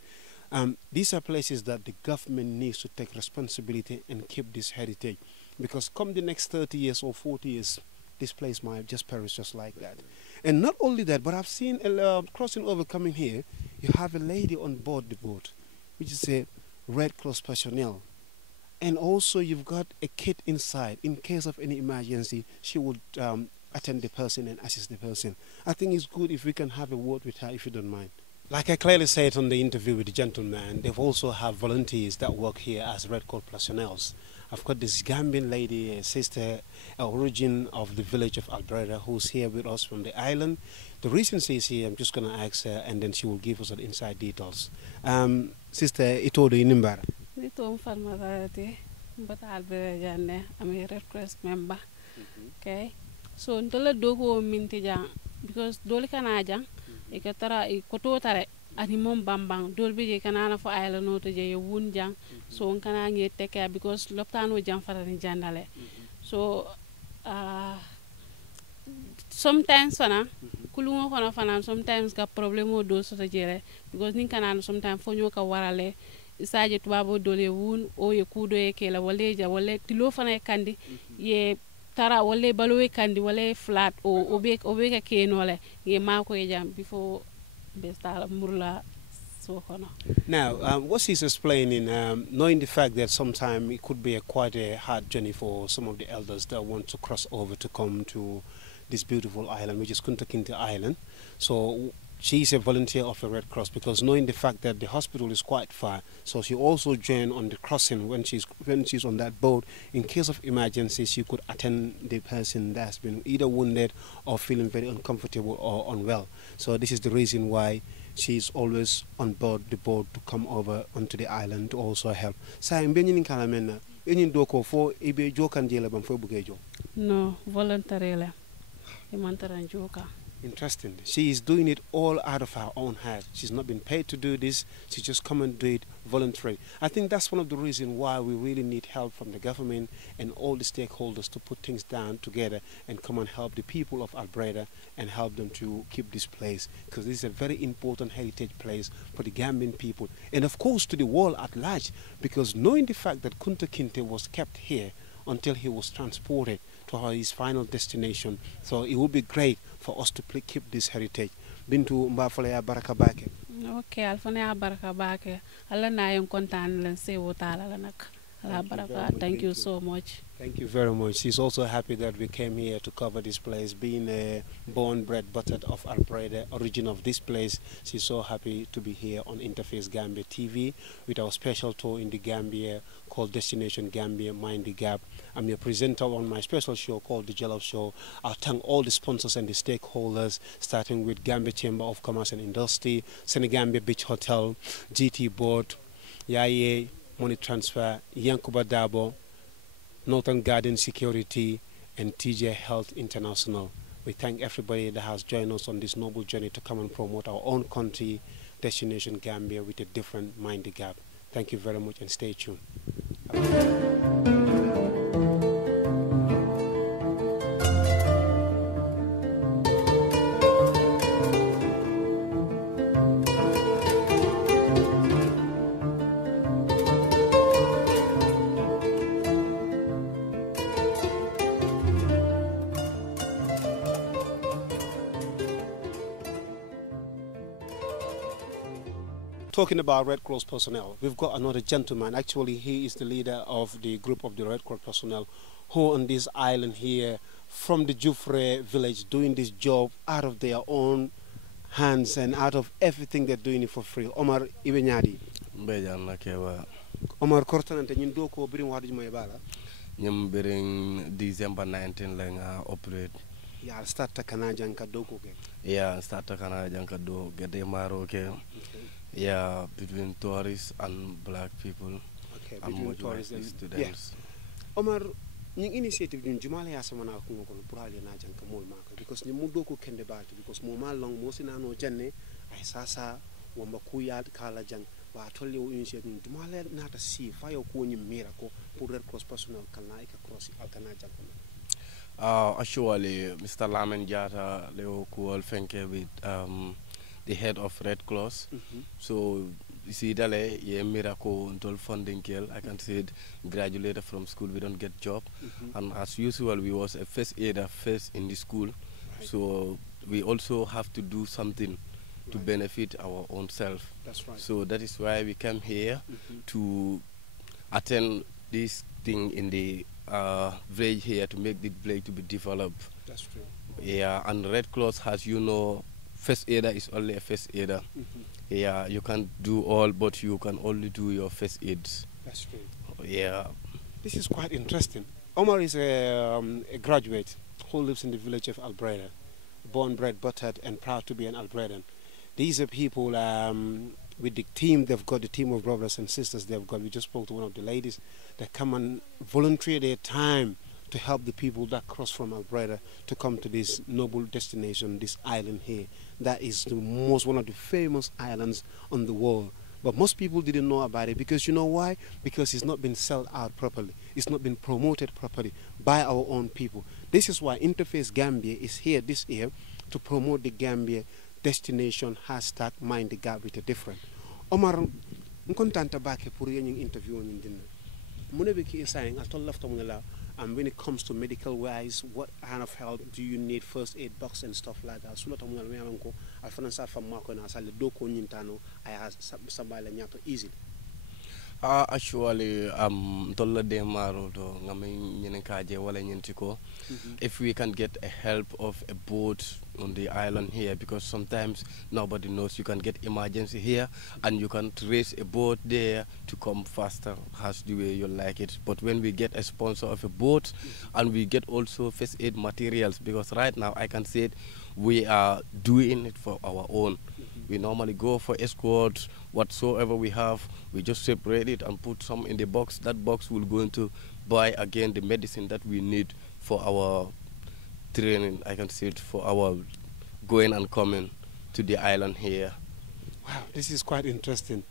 these are places that the government needs to take responsibility and keep this heritage, because come the next 30 years or 40 years, this place might just perish just like that. And not only that, but I've seen crossing over coming here, you have a lady on board the boat, which is a Red Cross personnel. And also you've got a kit inside. In case of any emergency, she would attend the person and assist the person. I think it's good if we can have a word with her, if you don't mind. Like I clearly said on the interview with the gentleman, they've also have volunteers that work here as Red Cross personnel. I've got this Gambian lady, a sister, origin of the village of Badara, who's here with us from the island. The reason she's here, I'm just going to ask her, and then she will give us the inside details. Sister, ito do inimbara? Ito farmarate, but Albert I'm a Red Cross member. Okay, so until doko minti jang, because dole kana jang, ikatara ikoto tare. Ani mom bambang dolbi je kanana fo ayla no to je wun jang so on kana ngi teke because loptano jang farani jandale so sometimes fana kulungo kono fana sometimes ga problemo do so to jere because nin kanana sometimes fo nyoka warale isaje tubabo dole wun o ye kudo e kela waleja wale tilo fana e kandi ye tara wale balowe kandi wale flat o be ka kenole ye mako e jam before. Now, what she's explaining, knowing the fact that sometimes it could be quite a hard journey for some of the elders that want to cross over to come to this beautiful island, which is Kunta Kinteh Island. So she's a volunteer of the Red Cross, because knowing the fact that the hospital is quite far, so she also joined on the crossing when she's on that boat. In case of emergency, she could attend the person that's been either wounded or feeling very uncomfortable or unwell. So this is the reason why she's always on board the boat to come over onto the island to also help. No, voluntarily. Interesting. She is doing it all out of her own head. She's not been paid to do this. She just come and do it voluntarily. I think that's one of the reasons why we really need help from the government and all the stakeholders to put things down together and come and help the people of Albreda and help them to keep this place, because this is a very important heritage place for the Gambian people and of course to the world at large, because knowing the fact that Kunta Kinteh was kept here until he was transported to his final destination. So it would be great for us to keep this heritage. Bintu mbafale ya baraka bake. Okay, alfane ya baraka bake. Allah na yung kontan lan se wotala lanak. Allah baraka. Thank you so much. Thank you very much. She's also happy that we came here to cover this place. Being a born, bred, buttered of Albreda, origin of this place, she's so happy to be here on InterFace Gambia TV with our special tour in the Gambia called Destination Gambia, Mind the Gap. I'm your presenter on my special show called the Jollof Show. I thank all the sponsors and the stakeholders, starting with Gambia Chamber of Commerce and Industry, Senegambia Beach Hotel, GT Board, Yaye Money Transfer, Yankuba Dabo, Northern Garden Security, and TJ Health International. We thank everybody that has joined us on this noble journey to come and promote our own country, Destination Gambia, with a different Mind the Gap. Thank you very much and stay tuned. Talking about Red Cross personnel, we've got another gentleman. Actually, he is the leader of the group of the Red Cross personnel who on this island here from the Jufre village doing this job out of their own hands and out of everything they're doing it for free. Omar Ibenyadi. Omar Kortanante ñun do ko birim wadu moy bala. Ñum biring December 19 la nga operate. Ya start kana janka do ko ke. Yeah, start kana janka do gede maro ke. Yeah, between tourists and black people. Okay, between tourists and students. Yeah. Omar, những initiative ñun jumala ya sama na ko ngol pour aller na janka mol mako because ni mu do ko kende baati because mo ma long mo sina no janne ay sasa wamba ku ya kala jang wa tolle o initiative ñun jumala na ta si fa yo ko ñi mira ko pour Red Cross personnel kana ka cross alkana janka. Actually, Mr. Lamin Jata Leo Kual Fenke with the head of Red Cross. So you see dale ye miracle until funding kill. I can say it, graduated from school, we don't get job. And as usual we was a first aider first in the school. So we also have to do something to benefit our own self. That's right. So that is why we came here to attend this thing in the village here to make the village to be developed. That's true. Yeah, and Red Cross, as you know, first aider is only a first aider. Yeah, you can't do all, but you can only do your first aids. That's true. Yeah. This is quite interesting. Omar is a graduate who lives in the village of Albreda, born, bred, buttered, and proud to be an Albredan. These are people with the team, they've got the team of brothers and sisters they've got. We just spoke to one of the ladies that come and volunteer their time to help the people that cross from Albreda to come to this noble destination, this island here. That is one of the famous islands on the world. But most people didn't know about it because you know why? Because it's not been sold out properly. It's not been promoted properly by our own people. This is why InterFace Gambia is here this year to promote the Gambia destination hashtag Mind the Gap with a different. Omar, nkontanta bake pour yung interview ñun dinna. Mune be ki saying atol lafta mo la when it comes to medical wise, what kind of help do you need, first aid box and stuff like that? So lot mo ngala me ko alfana sa fam mako na sa le do ko nyintano ay sabala nyato easily. Actually, dolla de maro do ngame nyenen kaje wala nyentiko. If we can get a help of a boat on the island here, because sometimes nobody knows, you can get emergency here and you can raise a boat there to come faster as the way you like it. But when we get a sponsor of a boat and we get also first aid materials, because right now I can say it, we are doing it for our own. We normally go for escort, whatsoever we have, we just separate it and put some in the box. That box will go into buy again the medicine that we need for our training, I can say it, for our going and coming to the island here. Wow, this is quite interesting.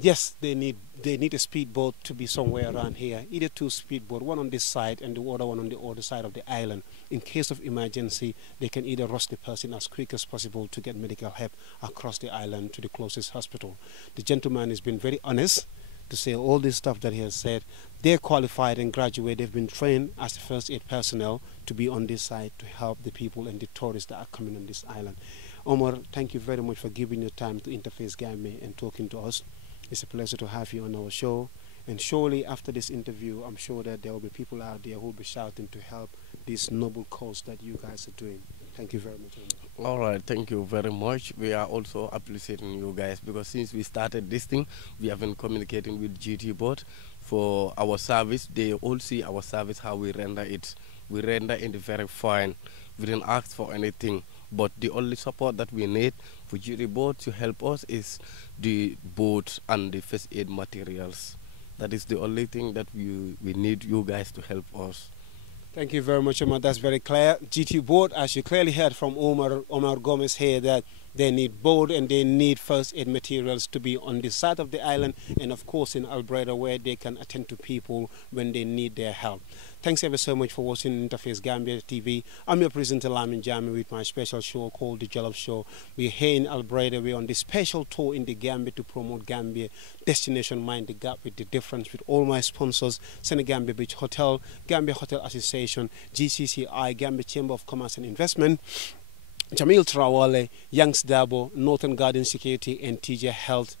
Yes, they need a speedboat to be somewhere around here. Either 2 speedboats, one on this side and the other one on the other side of the island. In case of emergency, they can either rush the person as quick as possible to get medical help across the island to the closest hospital. The gentleman has been very honest to say all this stuff that he has said. They're qualified and graduated. They've been trained as the first aid personnel to be on this side to help the people and the tourists that are coming on this island. Omar, thank you very much for giving your time to InterFace Gambia and talking to us. It's a pleasure to have you on our show. And surely after this interview, I'm sure that there will be people out there who will be shouting to help this noble cause that you guys are doing. Thank you very much, Omar. All right, thank you very much. We are also appreciating you guys because since we started this thing, we have been communicating with GT Board for our service. They all see our service, how we render it. We render it very fine. We didn't ask for anything. But the only support that we need for GT Board to help us is the boat and the first aid materials. That is the only thing that we need you guys to help us. Thank you very much, Omar. That's very clear. GT Board, as you clearly heard from Omar Gomez here, that they need boat and they need first aid materials to be on the side of the island and of course in Albreda where they can attend to people when they need their help. Thanks ever so much for watching InterFace Gambia TV. I'm your presenter Lamin Jammeh with my special show called The Jollof Show. We're here in Albreda. We're on this special tour in the Gambia to promote Gambia Destination Mind the Gap with the difference with all my sponsors, Senegambia Beach Hotel, Gambia Hotel Association, GCCI, Gambia Chamber of Commerce and Investment, Jamil Trawale, Youngs Dabo, Northern Garden Security, and TJ Health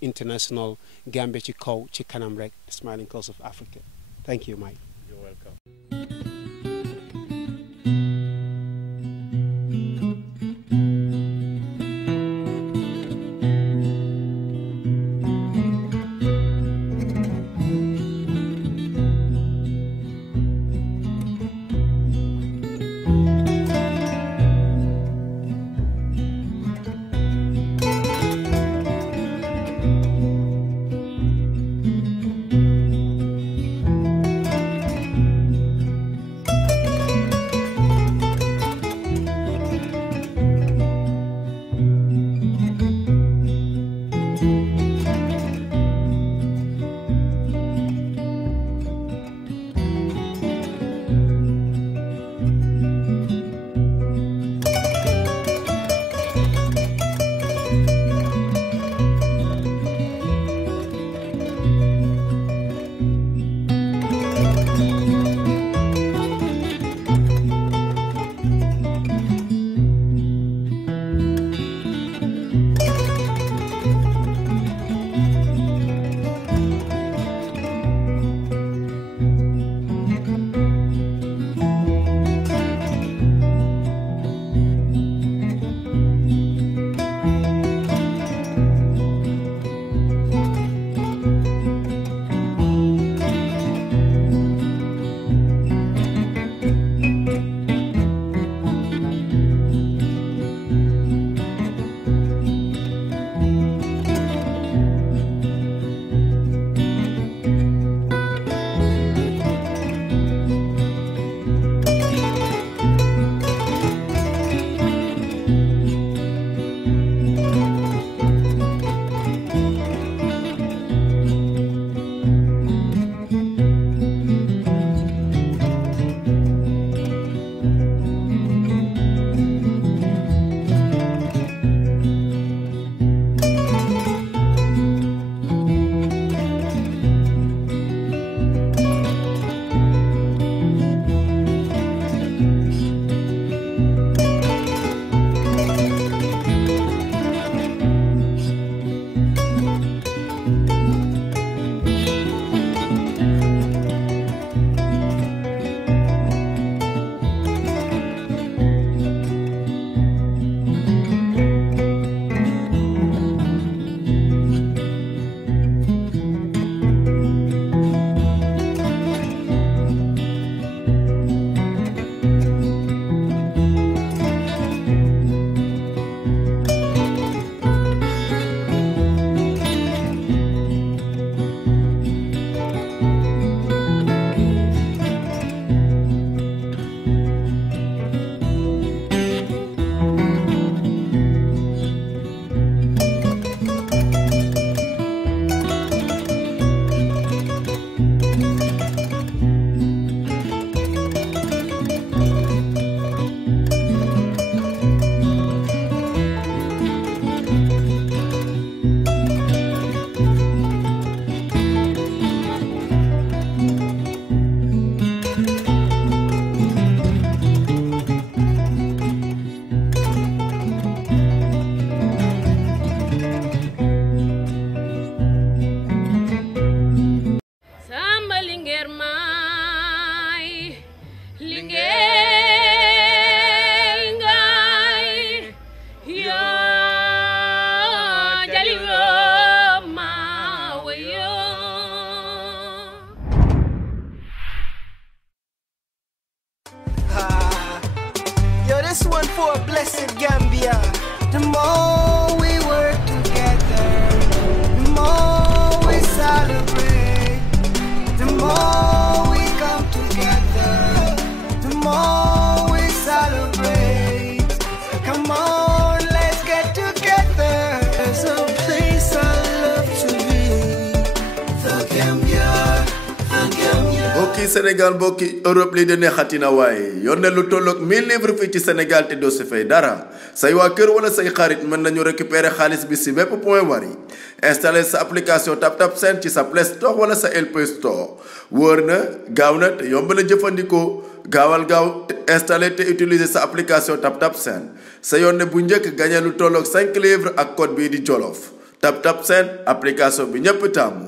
International, Gambia Chiko, Kanam, the Smiling Coast of Africa. Thank you, Mike. You're welcome. this one for blessed Gambia. The more we work together, the more we celebrate. The more we come together, the more we celebrate. Come on, let's get together. There's a place I love to be. The Gambia, the Gambia. Bokki Sénégal bokki Europe lii de neexatina waaye yónnee lu tolloog 1000 livres fii ci Sénégal te doo si fay dara say waa kër wala say xarit mën nañu récupérer xaalis bi si bépp point wari installer sa application TapTap Send ci sa Play Store wala sa LP Store wóor na gaaw na te yomb na jëfandikoo gaawal gaaw installer te utiliser sa application TapTap Send sa yónnee bu njëkk gagné lu tolloog 5 livres ak code bii di Jollof TapTap Send application bi ñépp taamu.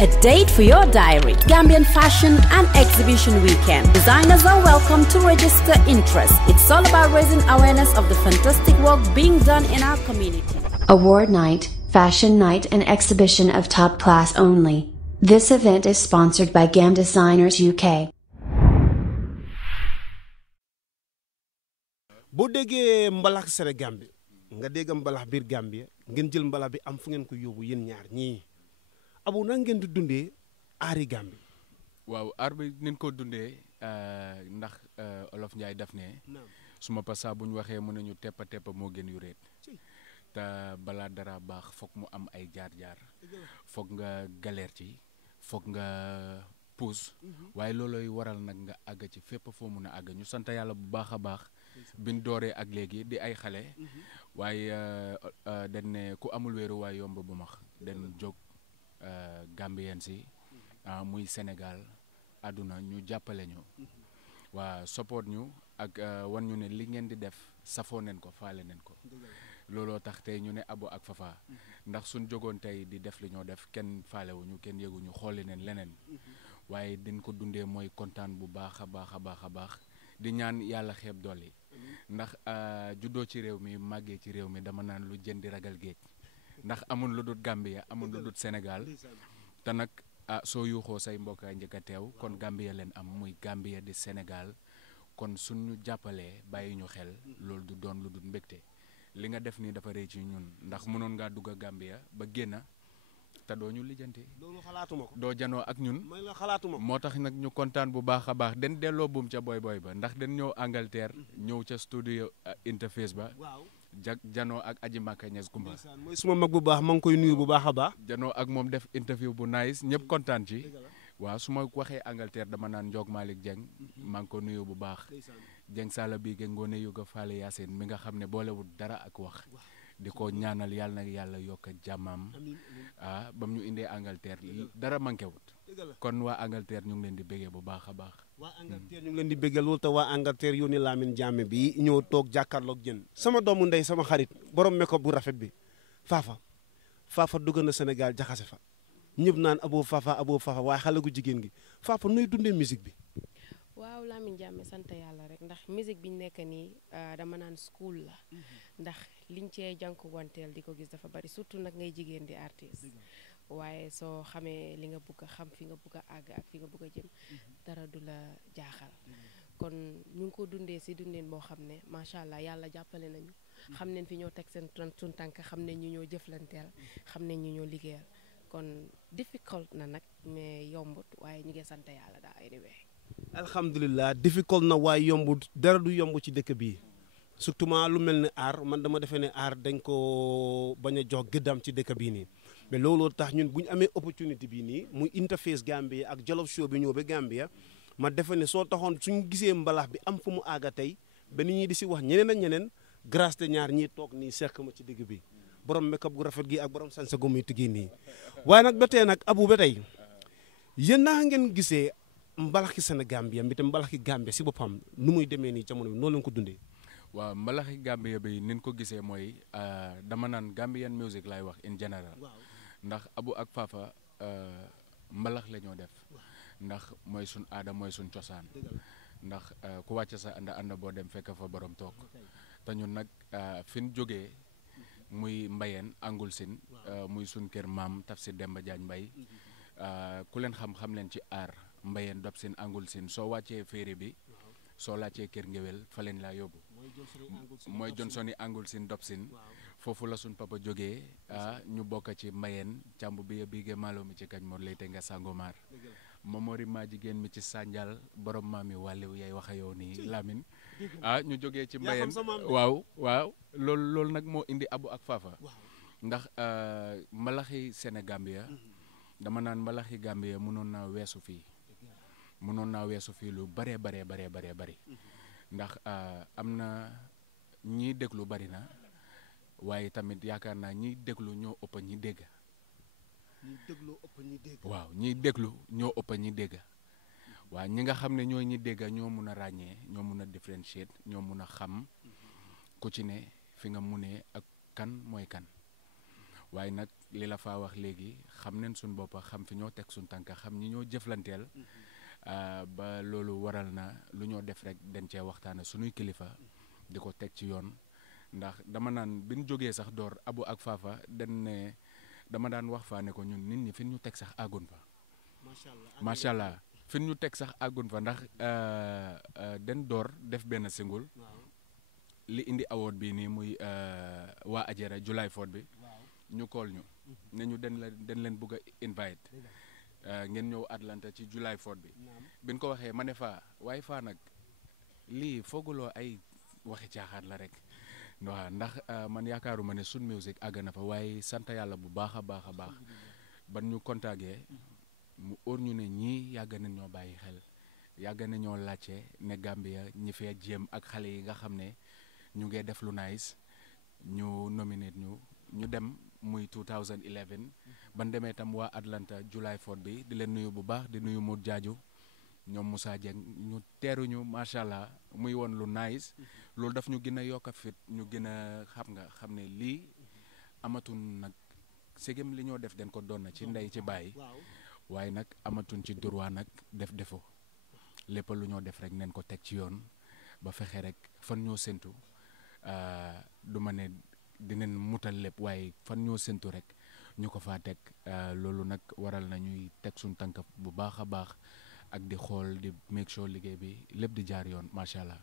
A date for your diary. Gambian Fashion and Exhibition Weekend. Designers are welcome to register interest. It's all about raising awareness of the fantastic work being done in our community. Award night, fashion night and exhibition of top class only. This event is sponsored by Gam Designers UK. boo déggee mbalax Sénégal bi nga dégg mbalax biir Gambie ngeen jël mbalax bi am fu ngeen ko yóbbu yéen ñaar ñii Abou na ngeen di dundee aari Gambie. waaw aar bi ni ko dundee ndax olof Njaay daf ne suma passa bu ñu waxee mën nañu teppa teppa moo gën yu réet te balaa dara baax foog mu am ay jaar-jaar foog nga galère ci foog nga puus waaye looloy waral nag nga àgg ci fépp foo mun a àgg ñu sant yàlla bu baax a baax biñ dooree ak léegi di ay xale waaye dañ ne ku amul wéeru waaye yomb bu max dañ jóg Gambian si muy Sénégal àdduna ñu jàppale ñu waa support ñu ak wan ñu ne li ngeen di def safoo neen ko faale neen ko looloo tax tey ñu ne Abou ak Fafa ndax suñ jógoon tey di def li ñoo def kenn faalewuñu kenn yëguñu xooli neen leneen waaye din ko dundee mooy kontaan bu baax a baax a baax a baax di ñaan yàlla xeeb dolli ndax juddoo ci réew mi màggee ci réew mi dama naan lu jën di ragal géej ndax amul lu dul Gambia amul lu dul Sénégal te nag soo yuuxoo say mbokk a njëkk a teew kon Gambia leen am muy Gambia di Sénégal kon suñu jàppalee bàyyi ñu xel loolu du doon lu dul mbégte li nga def nii dafa rëy ci ñun ndax mënoon ngaa dugg a Gambia ba génn te doo ñu lijjanti loolu xalaatuma ko doo janoo ak ñun may la xalaatuma ko moo tax nag ñu kontaan bu baax a baax den delloo buum ca boy ba ndax den ñëw Angleterre ñëw ca studio InterFace ba janoo ak Aji Maka Ñas Kumba mooy suma mag bu baax ma ngi koy nuyu bu baax a baax janoo ak moom def interview bu nice ñëpp kontaan ci waaw su ma waxee Angleterre dama naan Njoog Malick Dieng maa ngi ko nuyu bu baax Dieng Sala bii ge ngoone yuga faale Yacine mi nga xam ne boolewul dara ak wax di ko ñaanal yàlla na yàlla yokk jàmmam ba mu ñu indee Angleterre dara manqué wut kon waa Angleterre ñu ngi leen di béggee bu baax a baax waa Angleterre ñu ngi leen di béggal loolu te waa Angleterre yónni Lamin Jammeh bi ñëw toog jàkkaarloog jën sama doomu ndey sama xarit borom make-up bu rafet bi Fafa dugg na Sénégal jaxase fa ñëpp naan Abou Fafa waaye xale gu jigéen gi Fafa nuy dundee musique bi waaw Lamin Jammeh sant yàlla rek ndax musique bi ñu nekk nii dama naan school la ndax liñ cee jànku wanteel di ko gis dafa bari surtout nag ngay jigéen di artiste waaye soo xamee li nga bëgg a xam fi nga bëgg a àgg ak fi nga bëgg a jëm dara du la jaaxal kon ñu ngi ko dundee si dundeen boo xam ne macha allah yàlla jàppale nañu xam nañ fi ñoo teg seen suñ tànk xam nañ ñu ñoo jëflanteel xam nañ ñu ñoo liggéeyal kon difficult na nag mais yombut waaye ñu ngi sant yàlla daal anyway alhamdulilah difficult na waaye yombut dara du yomb ci dëkk bii surtout lu mel ni aar man dama defee ne aar dañ ko bañ a jox gëddam ci dëkk bii nii mais looloo tax ñun bu ñu amee opportunité bii nii muy InterFace Gambia ak Jollof show bi ñëw ba Gambia ma defe ne soo taxoon suñu gisee mbalax bi am fu mu àgga tey ba nit ñi di si wax ñeneen ak ñeneen grâce te ñaar ñii toog nii sekk ma ci digg bi borom make-up gu rafet gi ak borom sanse gu muy tigi nii waaye nag ba tey nag Abou ba tey yéen naa ngeen gisee mbalaxi Sénégambia bi te mbalaxi Gambia si boppam nu muy demee nii jamono bi noo leen ko dundee waaw mbalaxi Gambia bi nin ko gisee mooy dama naan Gambian music laay wax in general ndax Abou ak Fafa mbalax la ñoo def ndax mooy suñ aada mooy suñ cosaan ndax ku wàcc sa ànd boo dem fekk fa borom toog te ñun nag fi ñu jógee muy mbayeen angul sin muy suñ kër maam taf si Demba Jaañ Mbay ku leen xam leen ci aar mbayeen dob sin angul sin soo wàccee féeri bi soo laajtee kër ngewel fa leen laa yóbbu mooy Johnson yi angul sin Dobsin foofu la suñ papa jógee ñu bokk ci mbayeen càmb bi bige malo mi ci kañ mor lay te nga sangomar momori maa jigéen mi ci sànjal borom maam yi wàlliw yaay waxa yow nii Lamin ñu jógee ci mbayeen waaw loolu nag moo indi Abou ak Fafa ndax mbalaxi Sénégambia dama naan mbalaxi Gambia mënoon naa weesu fii lu bare ndax am na ñiy déglu bari na waaye tamit yaakaar naa ñiy déglu ñoo ëpp ñi dégg waaw ñiy déglu ñoo ëpp ñi dégg waaw ñi nga xam ne ñooy ñi dégg ñoo mun a ràññee ñoo mun a differentiate ñoo mun a xam ku ci ne fi nga munee ak kan mooy kan waaye nag li la faa wax léegi xam nañ suñ boppa xam fi ñoo teg suñ tànka xam ñi ñoo jëflanteel ba loolu waral na lu ñoo def rek dañ cee waxtaane suñuy kilifa di ko teg ci yoon ndax dama naan bi ñu jógee sax door Abou ak Fafa dañ ne dama daan wax faa ne ko ñun nit ñi fi ñu teg sax àggun fa macha allah fi ñu teg sax àggun fa ndax dañ door def benn single li indi award bi nii muy waa Ajara July 4 bi ñu kool ñu ne ñu dañ leen bëgg a invite ngeen ñëw Atlanta ci July 4 bi biñ ko waxee ma ne faa waaye faa nag lii fooguloo ay waxi caaxaat la rek waaw ndax man yaakaaruma ne sun music àgg na fa waaye sant yàlla bu baax a baax ban ñu contacté mu óor ñu ne ñii yàgg nañ ñoo bàyyi xel yàgg nañ ñoo laajte ne Gambia ñi fee jéem ak xale yi nga xam ne ñu ngi def lu nice ñu nominate ñu dem muy 2011 ban demee tam waa Atlanta July 4 bi di leen nuyu bu baax di nuyu Modou Jaaju ñoom Moussa Dieng ñu teeruñu macha allah muy woon lu nice loolu daf ñu gën a yokk a fit ñu gën a xam ne lii amatuñ nag ségem li ñoo def den ko doon na ci ndey ci bàyyi waaye nag amatuñ ci droit nag def defo lépp lu ñoo def rek neen ko teg ci yoon ba fexe rek fan ñoo séntu du ma ne dinañ mutal lépp waaye fan ñoo séntu rek ñu ko faa teg loolu nag waral na ñuy teg suñ tànk bu baax a baax ak di xool di make sure liggéey bi lépp di jaar yoon macha allah.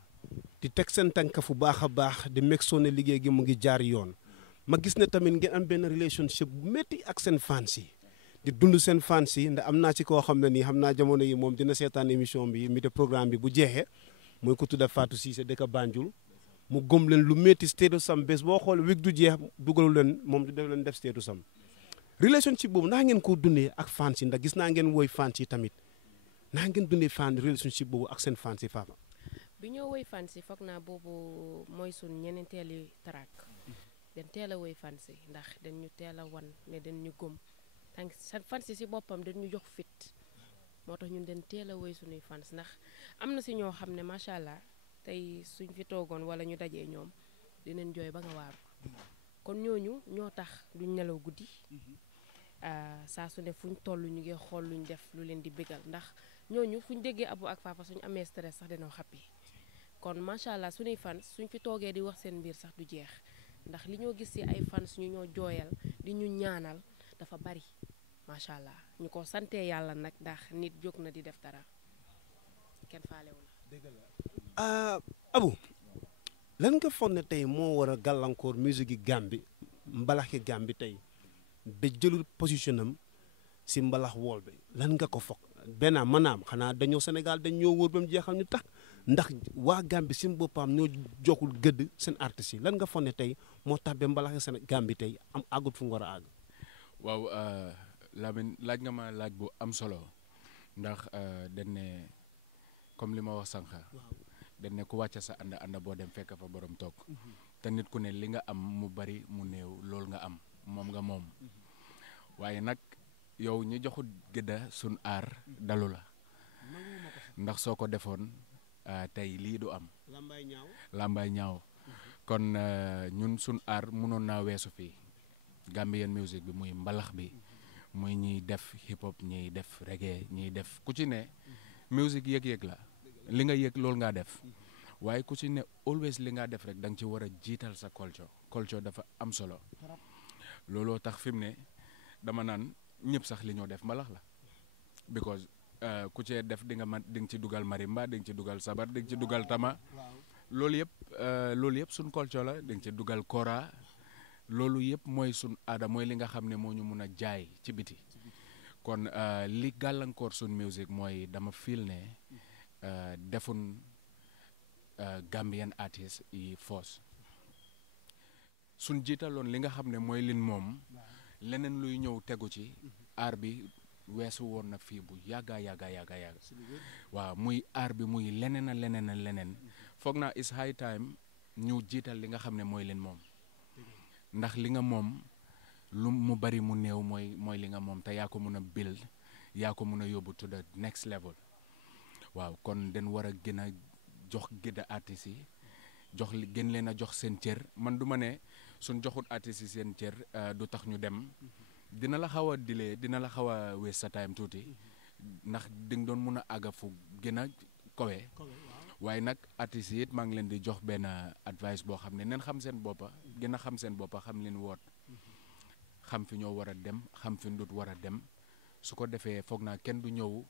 di teg seen tànk fu baax a baax di make sure ne liggéey gi mu ngi jaar yoon ma gis ne tamit ngeen am benn relationship bu métti ak seen fans yi di dund seen fans yi ndax am naa ci koo xam ne nii xam naa jamono yi moom dina seetaan émission bi mi de programme bi bu jeexee mooy ko tudda Fatou Cissé dëkk Banjul mu gëm leen lu métti state sam bés boo xool wig du jeex dugalu leen moom du def leen def state sam relationship boobu ndax ngeen koo dundee ak fans yi ndax gis naa ngeen woy fans yi tamit ndax ngeen dundee fan relationship boobu ak seen fans yi Fafa. bi ñoo woy fans yi foog naa boobu mooy sun ñeneenteeli track dañ teel a woy fans yi ndax dañ ñu teel a wan ne dañ ñu gëm tànk fans yi si boppam dañ ñu jox fit moo tax ñun dañ teel a woy suñuy fans ndax am na si ñoo xam ne macha allah tey suñ fi toogoon wala ñu dajee ñoom dinañ jooy ba nga waaru kon ñooñu ñoo tax duñ nelaw guddi saa su ne fuñ toll ñu ngi xool luñ def lu leen di bégal ndax ñooñu fuñ déggee Abou ak Fafa suñ amee stress sax dañoo xappi kon macha allah suñuy fans suñ fi toogee di wax seen mbir sax du jeex ndax li ñoo gis ci ay fans ñu ñoo jooyal di ñu ñaanal dafa bari macha allah ñu ko sante yàlla nag ndax nit jóg na di def dara kenn faalewu la. Abou lan nga foog ne tey moo war a gàllankoor musique yi Gambie mbalaxi Gambie tey ba jëlul position am si mbalax wool bi lan nga ko foog benn maanaam xanaa dañoo Sénégal dañ ñoo wóor ba mu jeexal ñu tax ndax waa Gambie si boppam ñoo joxul gëdd seen artistes yi lan nga foog ne tey moo tax ba mbalaxi Sénégal Gambie tey am àggut fu mu war a àgg. waaw Lamin laaj nga ma laaj bu am solo ndax dañ ne comme li ma wax sànq dañ ne ku wàcce sa ànd boo dem fekk fa borom toog te nit ku ne li nga am mu bari mu néew loolu nga am moom nga moom waaye nag yow ñi joxut gëdda sun aar dalu la ndax soo ko defoon tey lii du am làmbaay ñaaw kon ñun sun aar mënoon naa weesu fii Gambian music bi muy mbalax bi muy ñiy def hip hop ñiy def reggae ñiy def ku ci ne music yëg-yëg la li nga yëg loolu ngaa def waaye ku ci ne always li nga def rek da nga ci war a jiital sa culture dafa am solo looloo tax fi mu ne dama naan ñëpp sax li ñoo def mbalax la because ku cee def di nga ci dugal marimba di nga ci dugal sabar di nga ci dugal tama loolu yëpp suñ culture la di nga ci dugal kora loolu yëpp mooy suñ aada mooy li nga xam ne moo ñu mun a jaay ci biti kon li gàllankoor suñ musique mooy dama feel ne defun Gambian artist yi force suñ jiitaloon li nga xam ne mooy lin moom leneen luy ñëw tegu ci aar bi weesu woon na fii bu yàgga waaw muy aar bi muy leneen foog naa is high time ñu jiital li nga xam ne mooy leen moom ndax li nga moom lu mu bari mu néew mooy li nga moom te yaa ko mun a build yaa ko mun a yóbbu to the next level waaw kon den war a gën a jox gëdda artistes yi gën leen a jox seen cër man du ma ne suñ joxut artistes yi seen cër du tax ñu dem dina la xaw a dilee dina la xaw a waste sa time tuuti ndax di nga doon mun a àgga fu gën a kawe waaye nag artistes yi it maa ngi leen di jox benn advice boo xam ne neen xam seen boppa gën a xam seen boppa xam leen woot xam fi ñoo war a dem xam fi ndut war a dem su ko defee foog naa kenn du ñëw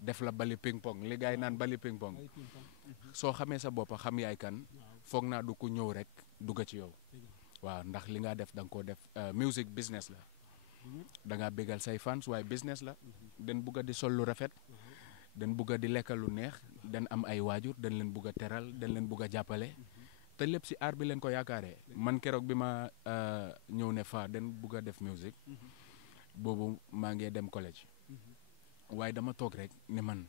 def la bali ping pong li gars yi naan bali ping pong soo xamee sa boppa xam yaay kan foog naa du ko ñëw rek dugga ci yow waaw ndax li nga def da nga koo def music business la da ngaa bégal say fans waaye business la den bugga di sol lu rafet den bugga di lekka lu neex den am ay waajur den leen bugg a teral den leen bugg a jàppale te lépp si aar bi leen ko yaakaaree man keroog bi ma ñëw ne fa den bugg a def music boobu maa ngi dem collège waaye dama toog rek ne man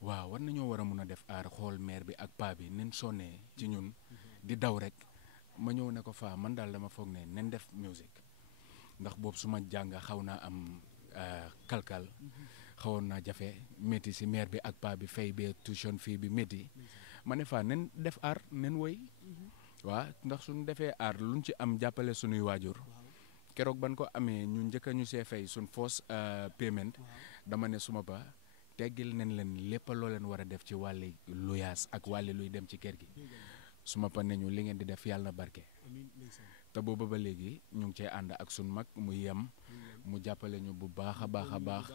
waaw war nañoo war a mun a def aar xool maire bi ak paa bi nen sonnee ci ñun di daw rek ma ñëw ne ko fa man daal dama foog ne nen def music ndax boobu su ma jàng xaw naa am kalkal xawoon naa jafe métti si maire bi ak paa bi fay bi tuition fii bi métti ma ne fa nen def aar nen woy waaw ndax suñu defee aar luñ ci am jàppale suñuy waajur keroog ban ko amee ñu njëkk a ñu see fay suñ fausse payment dama ne suma ba teggil nen leen lépp loo leen war a def ci wàlli luyaas ak wàlli luy dem ci kër gi suma pa ne ñu li ngeen di def yàlla na barke te booba ba léegi ñu ngi cee ànd ak suñ mag mu yem mu jàppale ñu bu baax a baax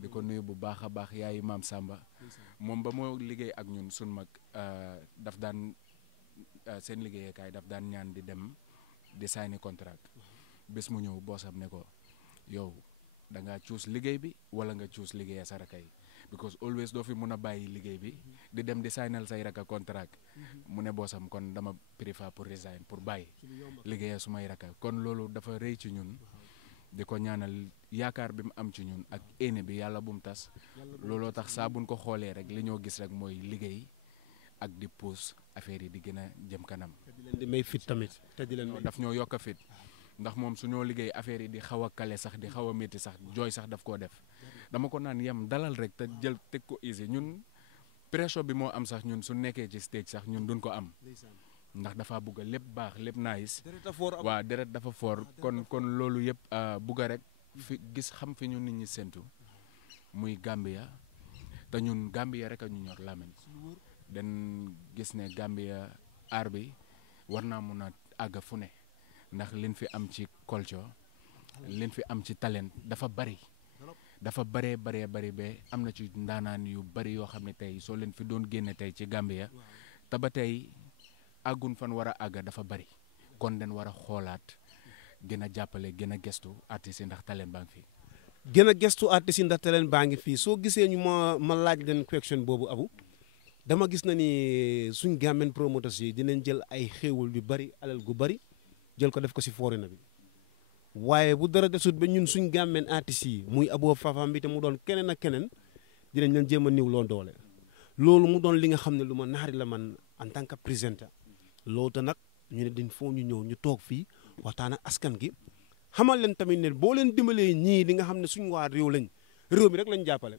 di ko nuyu bu baax a baax yaayu maam Samba moom ba moo liggéey ak ñun suñ mag daf daan seen liggéeyekaay daf daan ñaan di dem di sign contract bés mu ñëw boosam ne ko yow da ngaa choose liggéey bi wala nga choose liggéeya sa raka yi because always doo fi mun a bàyyi liggéey bi di dem di signal say raka contract mu ne boosam kon dama préfère pour resign pour bàyyi liggéeya su may raka kon loolu dafa rëy ci ñun di ko ñaanal yaakaar bi mu am ci ñun ak éene bi yàlla bu mu tas looloo tax saa buñ ko xoolee rek li ñoo gis rek mooy liggéey ak di pousse affaire yi di gën a jëm kanam. te di leen di may fit tamit te di leen daf ñoo yokk a fit ndax moom su ñoo liggéey affaire yi di xaw a kale sax di xaw a métti sax jooy sax daf koo def dama ko naan yem dalal rek te jël teg ko easy ñun pression bi moo am sax ñun su nekkee ci stage sax ñun duñ ko am ndax dafa bugg lépp baax lépp nice waaw deret dafa foor kon loolu yëpp bugg rek fi gis xam fi ñu nit ñi séntu muy Gambia te ñun Gambia rek a ñu ñor Lamin den gis ne Gambia aar bi war naa mun a àgg fu ne ndax liñ fi am ci culture liñ fi am ci talent dafa bari dafa bari ba am na ci ndaanaan yu bari yoo xam ne tey soo leen fi doon génne tey ci Gambia te ba tey àggun fan war a àgg dafa bari kon den war a xoolaat gën a jàppale gën a gestu artistes yi ndax talent baa ngi fi. gën a gestu artistes yi ndax talent baa ngi fii soo gisee ñu ma laaj leen question boobu Abou dama gis na ni suñ Gambian promoters yi dinañ jël ay xéewal yu bari alal gu bari jël ko def ko si foreign bi waaye bu dara desut ba ñun suñ Gambian artistes yi muy Abou Fafa Mbey te mu doon keneen ak keneen dinañ leen jéem a niw loon doole loolu mu doon li nga xam ne lu ma naari la man en tant que présentateur loolu te nag ñu ne din foo ñu ñëw ñu toog fii waxtaan ak askan gi xamal leen tamit ne boo leen dimbalee ñii li nga xam ne suñu waa réew lañ réew mi rek lañ jàppale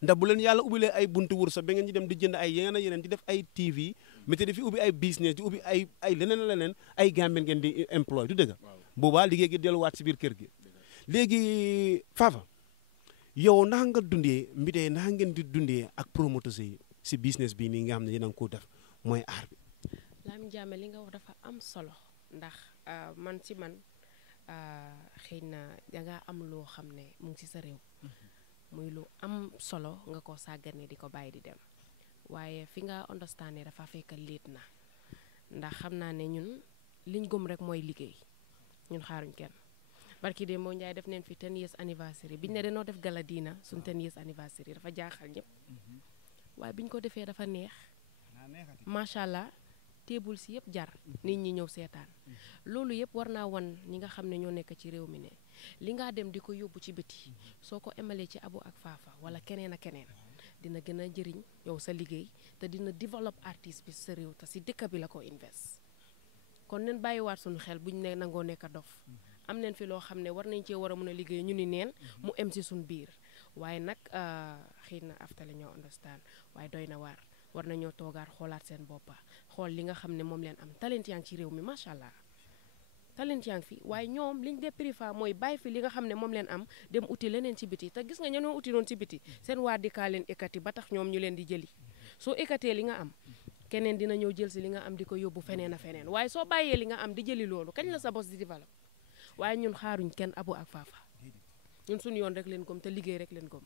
ndax bu leen yàlla ubbilee ay buntu wër sax ba ngeen ñu dem di jënd ay yeneen ak yeneen di def ay TV mété di fi ubbi ay business di ubbi ay leneen ay Gambien ngeen di employé du dëgg boobaa liggéey gi delluwaat si biir kër gi léegi Fafa yow ndax nga dundee Mbey ndax ngeen di dundee ak promoteurs yi si business bii nii nga xam ne yéen a ngi ko def mooy aar bi. Lamin Jammeh li nga wax dafa am solo ndax man xëy na dangaa am loo xam ne mu ngi ci sa réew muy lu am solo nga ko sàggane di ko bàyyi di dem waaye fi nga understand ne dafa fekk léet na ndax xam naa ne ñun liñ gëm rek mooy liggéey ñun xaaruñ kenn barki de moo Njaay def neen fi 10 years anniversary biñ ne dañoo def gala diina suñ 10 years anniversary dafa jaaxal ñëpp waaye biñ ko defee dafa neex macha allah teebul si yëpp jar nit ñi ñëw seetaan loolu yëpp war naa wan ñi nga xam ne ñoo nekk ci réew mi ne li nga dem di ko yóbbu ci biti soo ko emalee ci Abou ak Fafa wala keneen ak keneen dina gën a jëriñ yow sa liggéey te dina développe artiste bi sa réew te si dëkk bi la ko invest kon nen bàyyiwaat suñu xel buñ ne nangoo nekk dof am neen fi loo xam ne war nañ cee war a mën a liggéey ñu ni neen mu em si suñu biir waaye nag xëy na afta la ñoo understand waaye doy na waar war nañoo toogaat xoolaat seen boppa xool li nga xam ne moom leen am talent yaa ngi ci réew mi macha allah talent yaa ngi fi waaye ñoom liñ dee préfère mooy bàyyi fi li nga xam ne moom leen am dem uti leneen ci biti te gis nga ñenoo uti noonu ci biti seen waa dikkaa leen ekkati ba tax ñoom ñu leen di jëli soo ekkatee li nga am keneen dina ñëw jël si li nga am di ko yóbbu feneen a feneen waaye soo bàyyee li nga am di jëli loolu kañ la sa bos di développe waaye ñun xaaruñ kenn Abou ak Fafa ñun suñu yoon rek leen gëm te liggéey rek leen gëm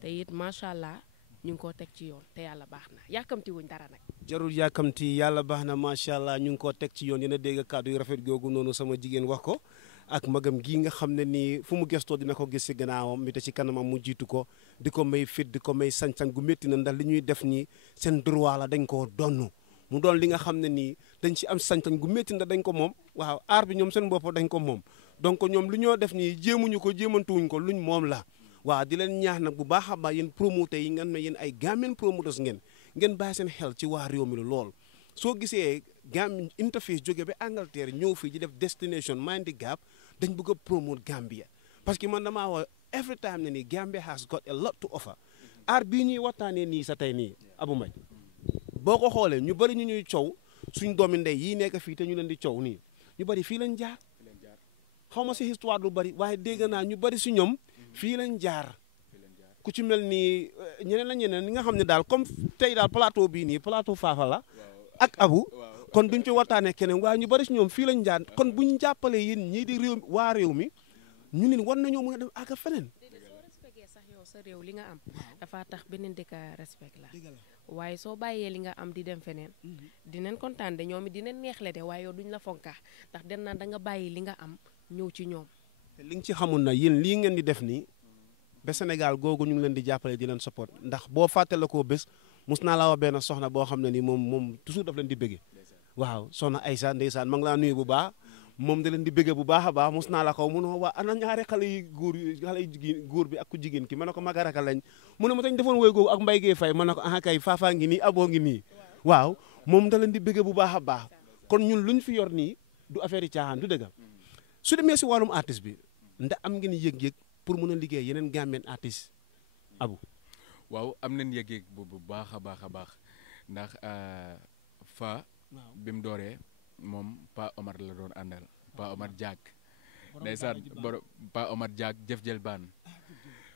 te it macha allah ñu ngi koo teg ci yoon te yàlla baax na yàkkamti wuñ dara nag jarul yàkkamti yàlla baax na macha allah ñu ngi koo teg ci yoon dina dégg kàddu yu rafet googu noonu sama jigéen wax ko ak magam gii nga xam ne nii fu mu gestoo dina ko gis si gannaawam mi te ci kanamam mu jiitu ko di ko may fit di ko may sañ-sañ gu métti na ndax li ñuy def nii seen droit la dañ koo donn mu doon li nga xam ne nii dañ ci am sañ-sañ gu métti ndax dañ ko moom waaw aar bi ñoom seen bopp dañ ko moom donc ñoom lu ñoo def nii jéemuñu ko jéemantuwuñ ko luñ moom la waaw di leen ñaax nag bu baax a baax yéen promoteurs yi ngeen ne yéen ay Gambian promoteurs ngeen bàyyi seen xel ci waa réew mi la lool soo gisee Gambian InterFace jóge ba Angleterre ñëw fii di def destination Mind the Gap dañ bëgg a promote Gambia parce que man damaa wax every time ne nii Gambia has got a lot to offer aar bii ñuy waxtaanee nii sa tey nii Abou Mbey boo ko xoolee ñu bëri ñu ñuy coow suñ doomi ndey yii nekk fii te ñu leen di coow nii ñu bëri fii lañ jaar xaw ma si histoire lu bëri waaye dégg naa ñu bëri si ñoom fii lañ jaar ku ci mel ni ñeneen ñi nga xam ne daal comme tey daal plateau bii nii plateau Fafa la ak Abou kon duñ ci waxtaanee keneen waaye ñu bari si ñoom fii lañ jaar kon buñ jàppalee yéen ñii di réew waa réew mi ñu ne war nañoo mën a dem àgg feneen. soo respecté sax yow sa réew li nga am dafa tax beneen dëkk respect la waaye soo bàyyee li nga am di dem feneen dinañ kontaan de ñoom it dinañ neexle de waaye yow duñ la fonka ndax den naan da nga bàyyi li nga am ñëw ci ñoom. te li nga ci xamul na yéen lii ngeen di def nii ba Sénégal googu ñu ngi leen di jàppale di leen support ndax boo fàttale koo bés mus naa laa wax benn soxna boo xam ne ni moom toujours daf leen di bëgge waaw soxna Aïssa ndeysaan ma ngi laa nuyu bu baax moom da leen di bëgge bu baax a baax mus naa la ko mun a waa ana ñaari xale yu góor bi ak ku jigéen ki ma ne ko magaraka lañ mu ne ma tañ defoon woy googu ak Mbey gee fay ma ne ko ah kay Fafa ngi nii Aboo ngi nii waaw moom da leen di bëgge bu baax a baax kon ñun luñ fi yor nii du affaire yi caaxaan du dëgg su demee si wàllum artiste bi ndax am ngeen yëg-yëg pour mën a liggéey yeneen Gambian artiste Abou. waaw am nañ yëg-yëg bu baax a baax a baax ndax fa bi mu dooree moom Pa Omar la doon àndal Pa Omar Diak ndeysaan Pa Omar Diak jëf jël baan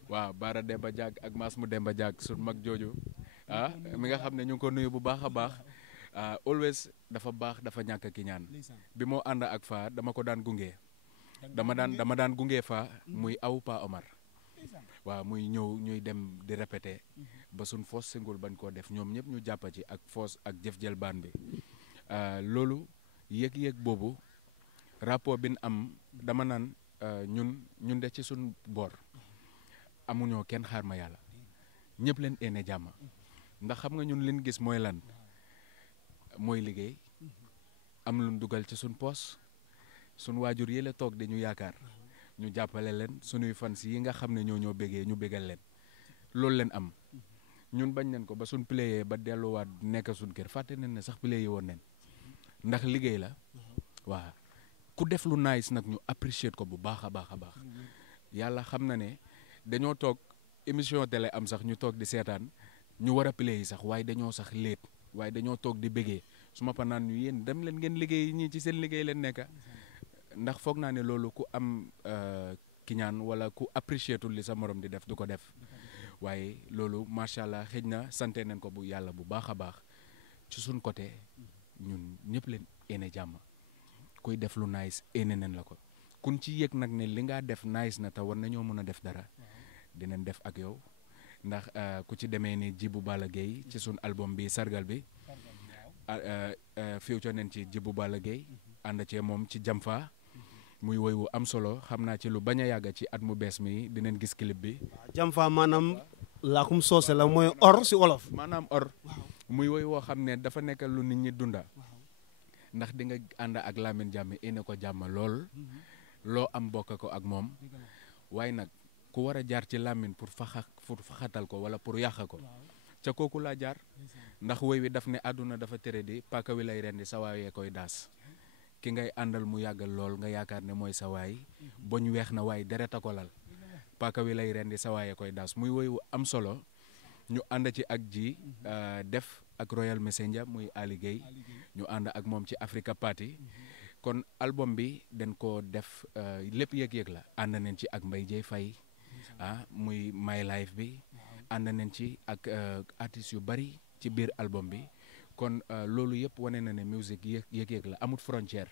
waaw Baara Demba Diak ak Maas mu Demba Diak sun mag jooju mi nga xam ne ñu ngi ko nuyu bu baax a baax always dafa baax dafa ñàkk ki ñaan bi moo ànd ak fa dama ko daan gunge dama daan gunge fa muy aw Pa Omar waaw muy ñëw ñuy dem di répété ba suñ foos singul bañ koo def ñoom ñëpp ñu jàppa ci ak foos ak jëf jël baan bi loolu yëg-yëg boobu rapport bi ñu am dama naan ñun de ci suñ boor amuñoo kenn xaar ma yàlla ñëpp leen ene jàmm ndax xam nga ñun leen gis mooy lan mooy liggéey am luñ dugal ci suñ poos suñ waajur yi la toog di ñu yaakaar ñu jàppale leen suñuy fans yi nga xam ne ñoo bégee ñu bégal leen loolu leen am ñun bañ nañ ko ba suñ playé ba delluwaat nekk suñ kër fàtte nañ ne sax playé woon nañ ndax liggéey la waaw ku def lu nice nag ñu apprécier ko bu baax a baax a baax yàlla xam na ne dañoo toog émission télé am sax ñu toog di seetaan ñu war a play yi sax waaye dañoo sax léet waaye dañoo toog di bégee su ma pa naan ñu yéen dem leen ngeen liggéey ñii ci seen liggéey leen nekka ndax foog naa ne loolu ku am kiñaan wala ku apprécier tul li sa morom di def du ko def waaye loolu macha allah xëj na sante nañ ko bu yàlla bu baax a baax ci suñ côté ñun ñëpp leen ene jàmm kuy def lu nice ene nañ la ko kun ci yëg nag ne li ngaa def nice na te war nañoo mën a def dara dinañ def ak yow ndax ku ci demee ni Djibou Balla Gueye ci sun album bi sargal bi feature nañ ci Djibou Balla Gueye ànd cee moom ci Jamfa muy woy wu am solo xam naa ci lu bañ a yàgg ci at mu bees mi dinañ gis clip bi. Jamfa maanaam laakum soose la mooy or si wolof. maanaam or muy woy woo xam ne dafa nekk lu nit ñi dunda ndax di nga ànd ak Lamin Jammeh ene ko jàmm lool loo am bokk ko ak moom waaye nag ku war a jaar ci Lamin pour faxatal ko wala pour yàq ko ca kooku laa jaar ndax woy wi daf ne àdduna dafa tere di paaka wi lay rendi sa waayee koy daas ki ngay àndal mu yàggal lool nga yaakaar ne mooy sa waay boñ weex na waaye deret a ko lal paaka wi lay rendi sa waayee koy daas muy woy wu am solo ñu ànd ci ak ji def ak Royal Messenger muy Ali Gueye ñu ànd ak moom ci Africa Party kon album bi dañ ko def lépp yëg-yëg la ànd nañ ci ak Mbey Jey Fay muy My Life bi ànd nañ ci ak artistes yu bari ci biir album bi kon loolu yëpp wane na ne musique yëg-yëg la amut frontière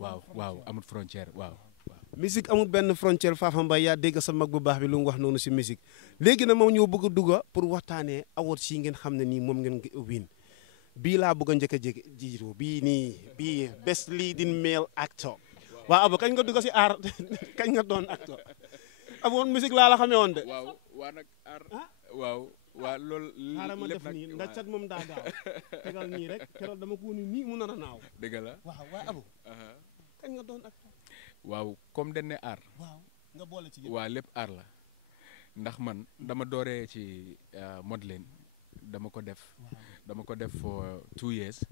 waaw amut frontière waaw. musique amul benn frontière Fafa Mbeye yaa dégg sa mag bu baax bi lu mu wax noonu si musique léegi nag moom ñoo bëgg a dugga pour waxtaanee awards yi ngeen xam ne nii moom ngeen win bii laa bëgg a njëkk a jiitu bii nii bii best leading male actor waaw Abou kañ nga dugg si aar kañ nga doon acteur Abou woon musique laa la xamee woon de. waaw waa nag aar waaw loolu. xaaral ma def nii ndax cat moom daa gaaw tegal nii rek keroog dama ko nii mu nar a naaw. dëgg la waaw waaye Abou kañ nga doon acteur. waaw comme dañ ne aar. waaw nga boole ci waaw lépp aar la ndax man dama dooree ci modeling dama ko def for 2 years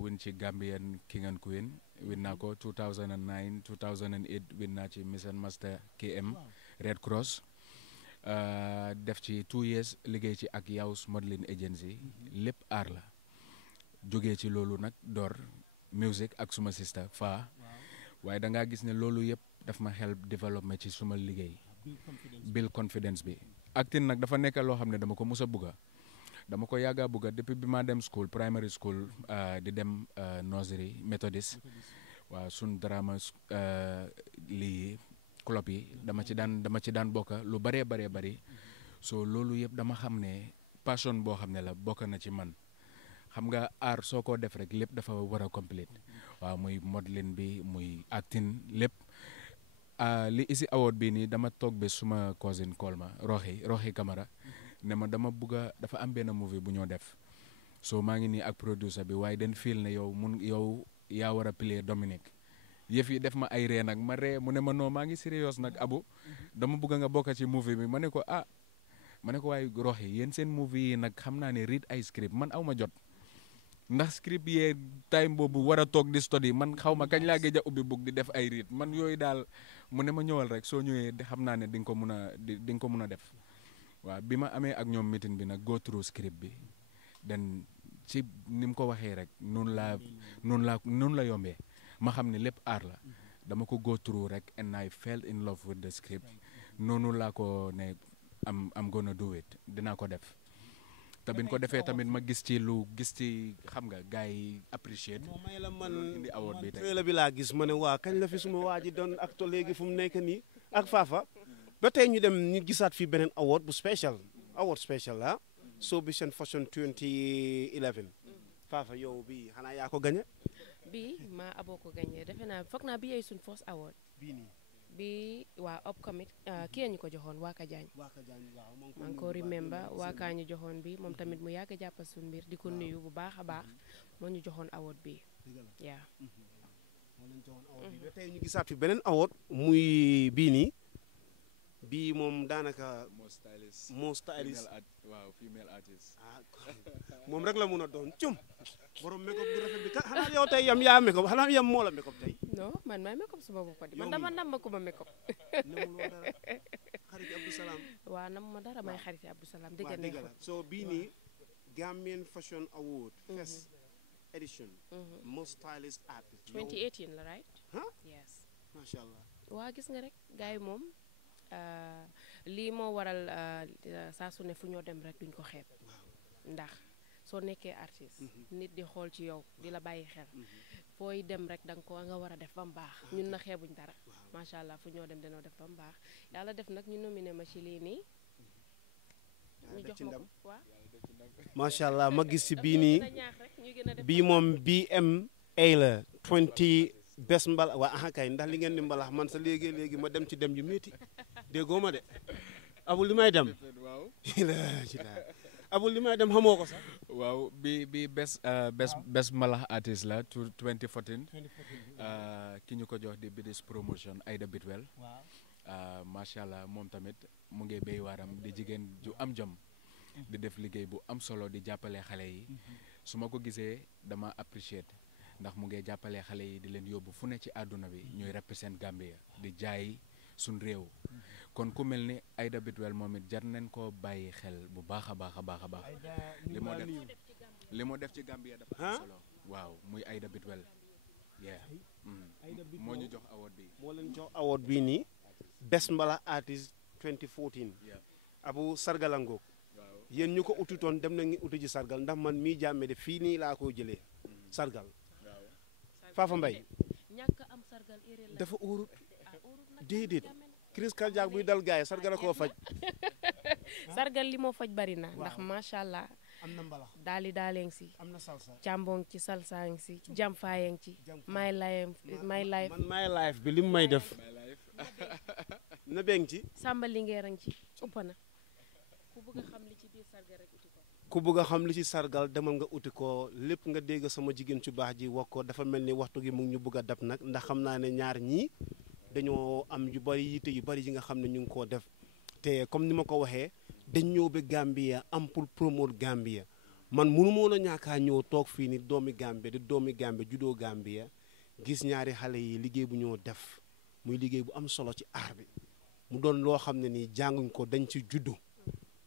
win ci Gambian King and Queen win naa ko 2009 2008 win naa ci Miss and Master KM Red Cross def ci 2 years liggéey ci ak Yaws Modeling Agency lépp aar la jógee ci loolu nag door music ak suma sister Fa waaye da ngaa gis ne loolu yëpp daf ma help développement ci suma liggéey build confidence bi acting nag dafa nekk loo xam ne dama ko mus a bugga dama ko yàgga bugga depuis bi ma dem school primary school di dem nursery Methodist waaw sun drama lii club yi dama ci daan bokka lu bëree bari so loolu yëpp dama xam ne passion boo xam ne la bokk na ci man xam nga aar soo ko def rek lépp dafa war a complete waaw muy modeling bi muy acting lépp li isi award bi nii dama toog ba suma cousin call ma Roxi Camara ne ma dama bugga dafa am benn movie bu ñoo def so maa ngi nii ak producer bi waaye den feel ne yow yaa war a play Dominique yëf yi def ma ay ree nag ma ree mu ne ma non maa ngi serious nag Abou dama bugga nga bokka ci movie bi ma ne ko waaye Roxi yéen seen movie yi nag xam naa ne read ay script man aw ma jot ndax script yee time boobu war a toog di study man xaw ma kañ laa géej a ubbi book di def ay read man yooyu daal mu ne ma ñëwal rek soo ñëwee xam naa ne di nga ko mun a def waaw bi ma amee ak ñoom meeting bi nag go through script bi den ci ni mu ko waxee rek noonu la yombee ma xam ne lépp aar la dama ko go through rek and I fell in love with the script noonu laa ko ne am gonna do it dinaa ko def te biñ ko defee tamit ma gis ci xam nga gars yi appreciate moo may la man indi award bi tey trailer bi laa gis ma ne waa kañ la fi suma waa ji doon acteur léegi fu mu nekk nii ak Fafa ba tey ñu dem ñu gisaat fii beneen award bu special la Sovision Fashion 2011 Fafa yow bi xanaa yaa ko gañe bi ma Abou ko gañe defe naa foog naa bi yooyu suñ first award bii nii bi waa upcoming kii ñu ko joxoon Waka Jaañ maa ngi ko remember Waka ñu joxoon bi moom tamit mu yàgg a jàppal suñu mbir di ko nuyu bu baax a baax moo ñu joxoon award bi yaa moo leen joxoon award bi ba tey ñu gisaat fi beneen award muy bii nii bii moom daanaka moo stylist waaw female artist moom rek la mun a doon cum borom make-up bu rafet bi xanaa yow tey yaa make-up xanaa yam moo la make-up tey non man maay make-up suma bopp di man dama nam ko ma make-up namuloo dara xariti Abdou Salam waaw nam ma dara may xariti Abdou Salam dëgg la so bii nii Gambian Fashion Award first edition most stylist artist 2018 la right yes masha Allah waa gis nga rek gars yi moom lii moo waral saa su ne fu ñoo dem rek duñ ko xeeb ndax soo nekkee artiste nit di xool ci yow di la bàyyi xel fooy dem rek da nga war a def ba mu baax ñun na xeebuñ dara macha allah fu ñoo dem danoo def ba mu baax yàlla def nag ñu nominé ma ci lii nii ñu jox ma ko waaw macha allah ma gis si bii nii bii moom BMA la 20 best mbalax waa aha kay ndax li ngeen di mbalax man sa léegi ma dem ci dem yu métti déggoo ma de Abou li may dem Abou li may dem xamoo ko sax waaw bi best mbalax artist la 2014 ki ñu ko jox di British promotion Aida Bitwell macha allah moom tamit mu ngi béy waaram di jigéen ju am jom di def liggéey bu am solo di jàppale xale yi su ma ko gisee dama apprécier ndax mu ngi jàppale xale yi di leen yóbbu fu ne ci àdduna bi ñuy represent Gambia di jaay suñ réew kon ku mel ni Aida Bitwell moom it jar nañ koo bàyyi xel bu baax a baax a baax a baax li moo def ci Gambia dafa am solo waaw muy Aida Bitwell moo ñu jox award bi moo leen jox award bii nii best mbalax artist 2014 Abou sargalango yéen ñu ko ututoon dem na ngi utu ji sargal ndax man mii Jammeh de fii nii laa ko jëlee sargal Fafa Mbey dafa óorut déedéet crise cardiaque buy dal gaay sargal a koo faj sargal li moo faj bari na ndax macha allah am na mbalax daaleeng si am na salsa càmboong ci salsaang si jamfaayeng ci my life bi li mu may def na beeng ci sàmba lingeerang ci ëpp na ku bëgg a xam li ci biir sargal rek uti ko ku bëgg a xam li ci sargal demal nga uti ko lépp nga dégg sama jigéen ci baax ji wax ko dafa mel ni waxtu gi mu ngi ñu bëgg a dab nag ndax xam naa ne ñaar ñii dañoo am yu bari yitte yu bari yi nga xam ne ñu ngi koo def te comme ni ma ko waxee dañ ñëw ba Gambia am pour promouvoir Gambia man munu moon a ñaakaa ñëw toog fii ni doomi Gambia di doomi Gambia juddoo Gambia gis ñaari xale yi liggéey bu ñoo def muy liggéey bu am solo ci aar bi mu doon loo xam ne nii jànguñ ko dañ ci juddu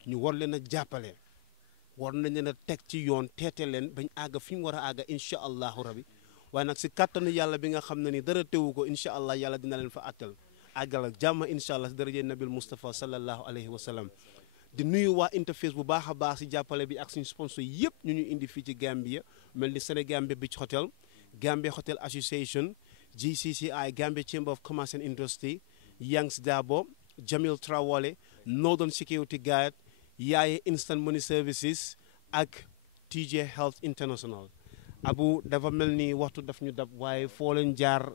ñu war leen a jàppale war nañ leen a teg ci yoon teete leen bañ àgga fi ñu war a àgga incha allahu rabi waaye nag si kàttanu yàlla bi nga xam ne ni dara teewu ko incha allah yàlla dina leen fa àttal àggal ak jàmm incha allah si daraje nabil Moustapha sallallahu alayhi wa sallam di nuyu waa InterFace bu baax a baax si jàppale bi ak suñu sponsor yëpp ñu indi fii ci Gambia mel ni Sénégambia Beach Hotel Gambia Hotel Association GCCI Gambia Chamber of Commerce and Industry Yangs Dabo Jamil Trawale Northern Security Guard Yaaye Instant Money Services ak TJ Health International Abou dafa mel ni waxtu daf ñu dab waaye foo leen jaar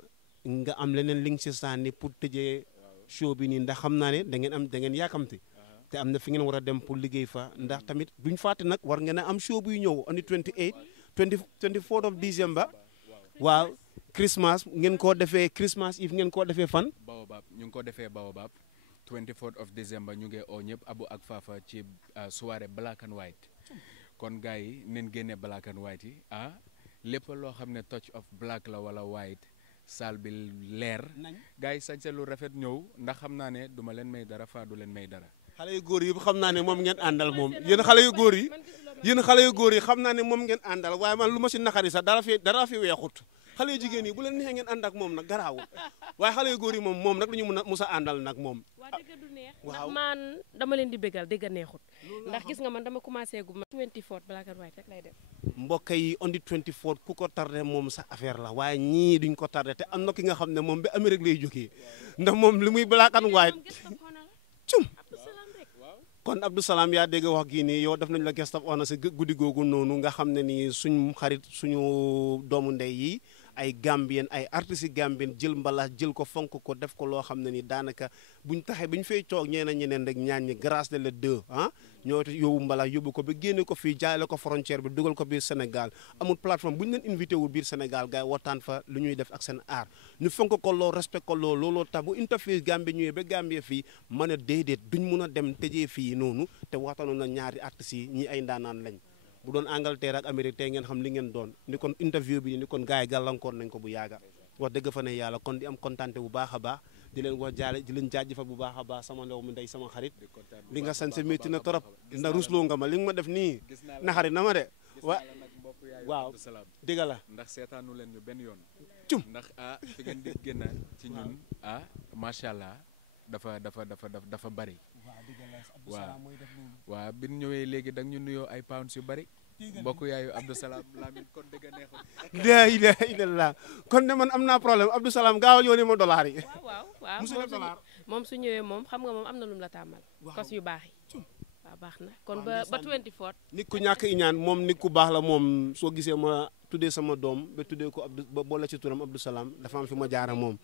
nga am leneen li nga si sànni pour tëjee show bi nii ndax xam naa ne da ngeen yaakamti te am na fi ngeen war a dem pour liggéey fa ndax tamit duñ fàtte nag war ngeen a am show buy ñëw on the 24th of December waaw Christmas ngeen koo defee Christmas Eve ngeen koo defee fan Baobab ñu ngi ko defee Baobab 24th of December ñu ngi oo ñëpp Abou ak Fafa ci soirée black and white kon gars yi neen génne black and white yi lépp loo xam ne touch of black la wala white saal bi leer gars yi sañse lu rafet ñëw ndax xam naa ne duma leen may dara faa du leen may dara xale yu góor yi xam naa ne moom ngeen àndal moom yéen xale yu góor yi xam naa ne moom ngeen àndal waaye man lu ma si naqari sax dara fi weexut xale yu jigéen yi bu leen neexee ngeen ànd ak moom nag garaawul waaye xale yu góor yi moom nag dañu mën a musa àndal nag moom waa dëgg du neex ndax man dama leen di bégal dëgg neexut ndax gis nga man dama commencé gu ma 24 black and white rek lay def mbokk yi on the 24 ku ko tardé moom sa affaire la waaye ñii duñ ko tardé te am na ki nga xam ne moom ba Amérique lay jógee ndax moom li muy black and white cum kon Abdou Salam yaa dégg wax gii nii yow def nañ la guest of honor si guddi googu noonu nga xam ne nii suñ xarit suñu doomu ndey yi ay Gambien ay artistes yi Gambien jël mbalax jël ko fonk ko def ko loo xam ne ni daanaka buñ taxee buñ fay toog ñeneen rek ñaan ñi grâce de le deux ñoo yóbbu mbalax yóbbu ko ba génne ko fii jaay la ko frontière bi dugal ko biir Sénégal amul plateforme bu ñu leen invité wul biir Sénégal gars yi waxtaan fa lu ñuy def ak seen art ñu fonk ko lool respect ko lool looloo tax bu InterFace Gambie ñëwee ba Gambie fii mën a déedéet duñ mun a dem tëjee fii noonu te waxtaanoon na ñaari artistes yi ñi ay ndaanaan lañ bu doon Angleterre ak Amérique tey ngeen xam li ngeen doon ni kon interview bi ni kon gars yi gàllankoor nañ ko bu yàgga wax dëgg fa ne yàlla kon di am kontaante bu baax a baax di leen wax jaale di leen jaajëfal bu baax a baax sama ndaw mi ndey sama xarit li nga sañ sa métti na trop ndax rusloo nga ma li nga ma def nii na xarit na ma de waaw dëgg la ndax seetaanu leen ñu benn yoon cum ndax fi ngeen di génn ci ñun macha allah dafa bari waaw bi ñu ñëwee léegi da ñu nuyoo ay pounds yu bari mbokk yaayu Abdou Salam Lamin kon dëgg neexul. la ilaha illallah kon de man am naa problème Abdou Salam gaawal yónnee ma dollar yi. waaw moom su ñëwee moom xam nga moom am na lu mu la tàmmal. kos yu baax yi. waaw baax na kon ba 24. nit ku ñàkk iñaan moom nit ku baax la moom soo gisee ma tuddee sama doom ba tuddee ko Abdou ba boole ci turam Abdou Salam dafa am fi ma jaara moom.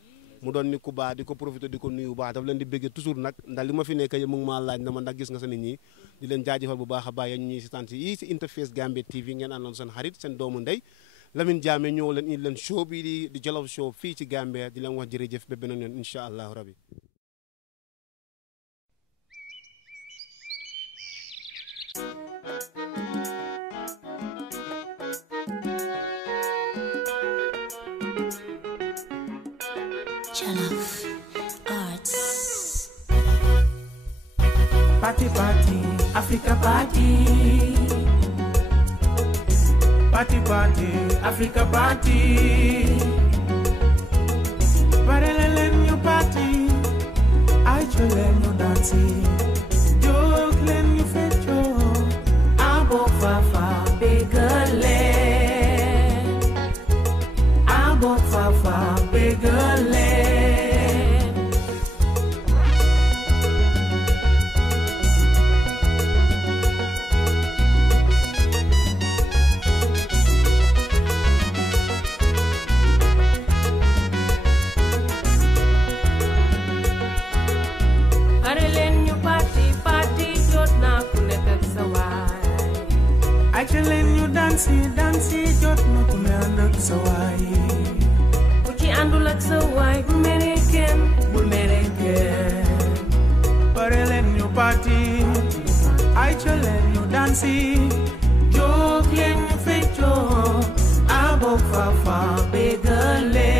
mu doon nit ku baax di ko profité di ko nuyu bu baax daf leen di bëgg toujours nag ndax li ma fi nekk mu ngi maa laaj na ma ndax gis nga sa nit ñi di leen jaajëfal bu baax a baax yéen ñi si tant yi si InterFace Gambia TV ngeen àndoon seen xarit seen doomu ndey Lamin Jammeh ñëw leen indi leen show bi di Jollof show fii ci Gambia di leen wax jërëjëf ba beneen yoon incha allahu rabi. Jollof Arts. Party, party, Africa party. Party, party, Africa party. Parallel new party. I challenge you dancing. Joke len you fecho. Abou Fafa begale. Abou Fafa begale. Actually, you dansi, jot na ku ne ànd ak sa waay. Ku ci àndul ak sa waay, bu mereken, bul mereken. Pare leen ñu party, actually you dansi, jóg leen ñu feccoo, Abou Fafa begale,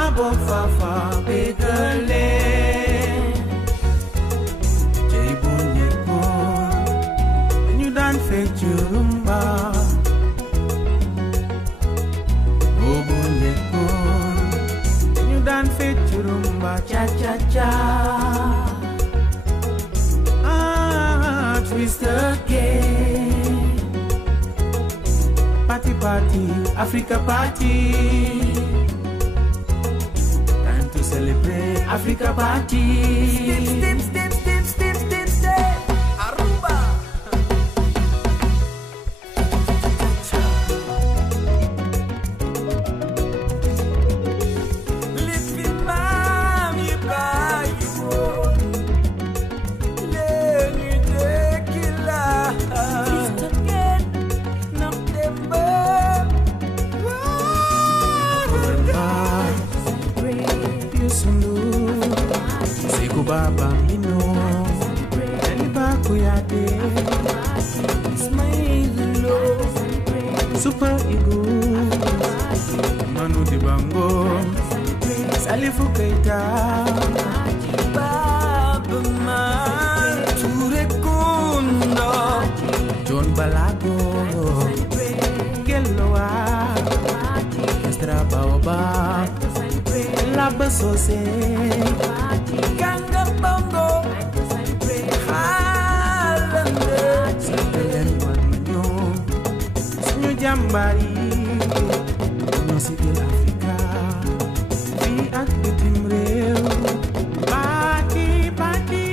Abou Fafa begale. Rumba Obonye kon you dan fet rumba cha cha cha twist again party party Africa party time to celebrate Africa party step step step step step step Aruba. Baba Mino, Elibakuyade, Ismail Lo, Super Eagle, Manu Dibango, Salifu Keita, Baba Man, Ture Kunda, John Balago, Geloa, Estra Baoba, Laba Sosseh. Ganga bongo, halande, sakelen wanyo, sinyo jambari, no sigil Afrika, fi ak bitim rew, party party,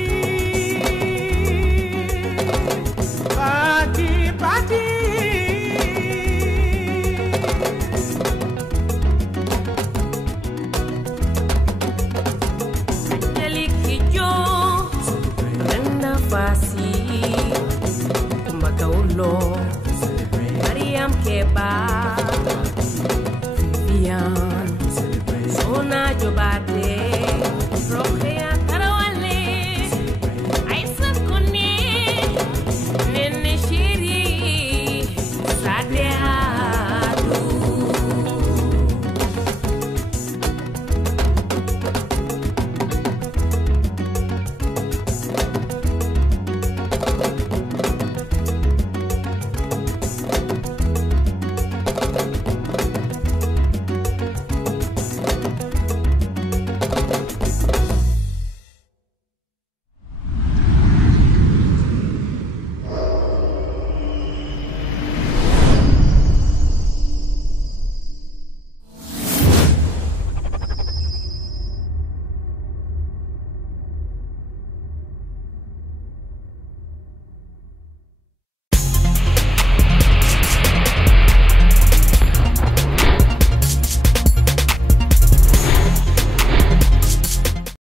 party party. Mariam Keba, Vivian, Sona Jobate.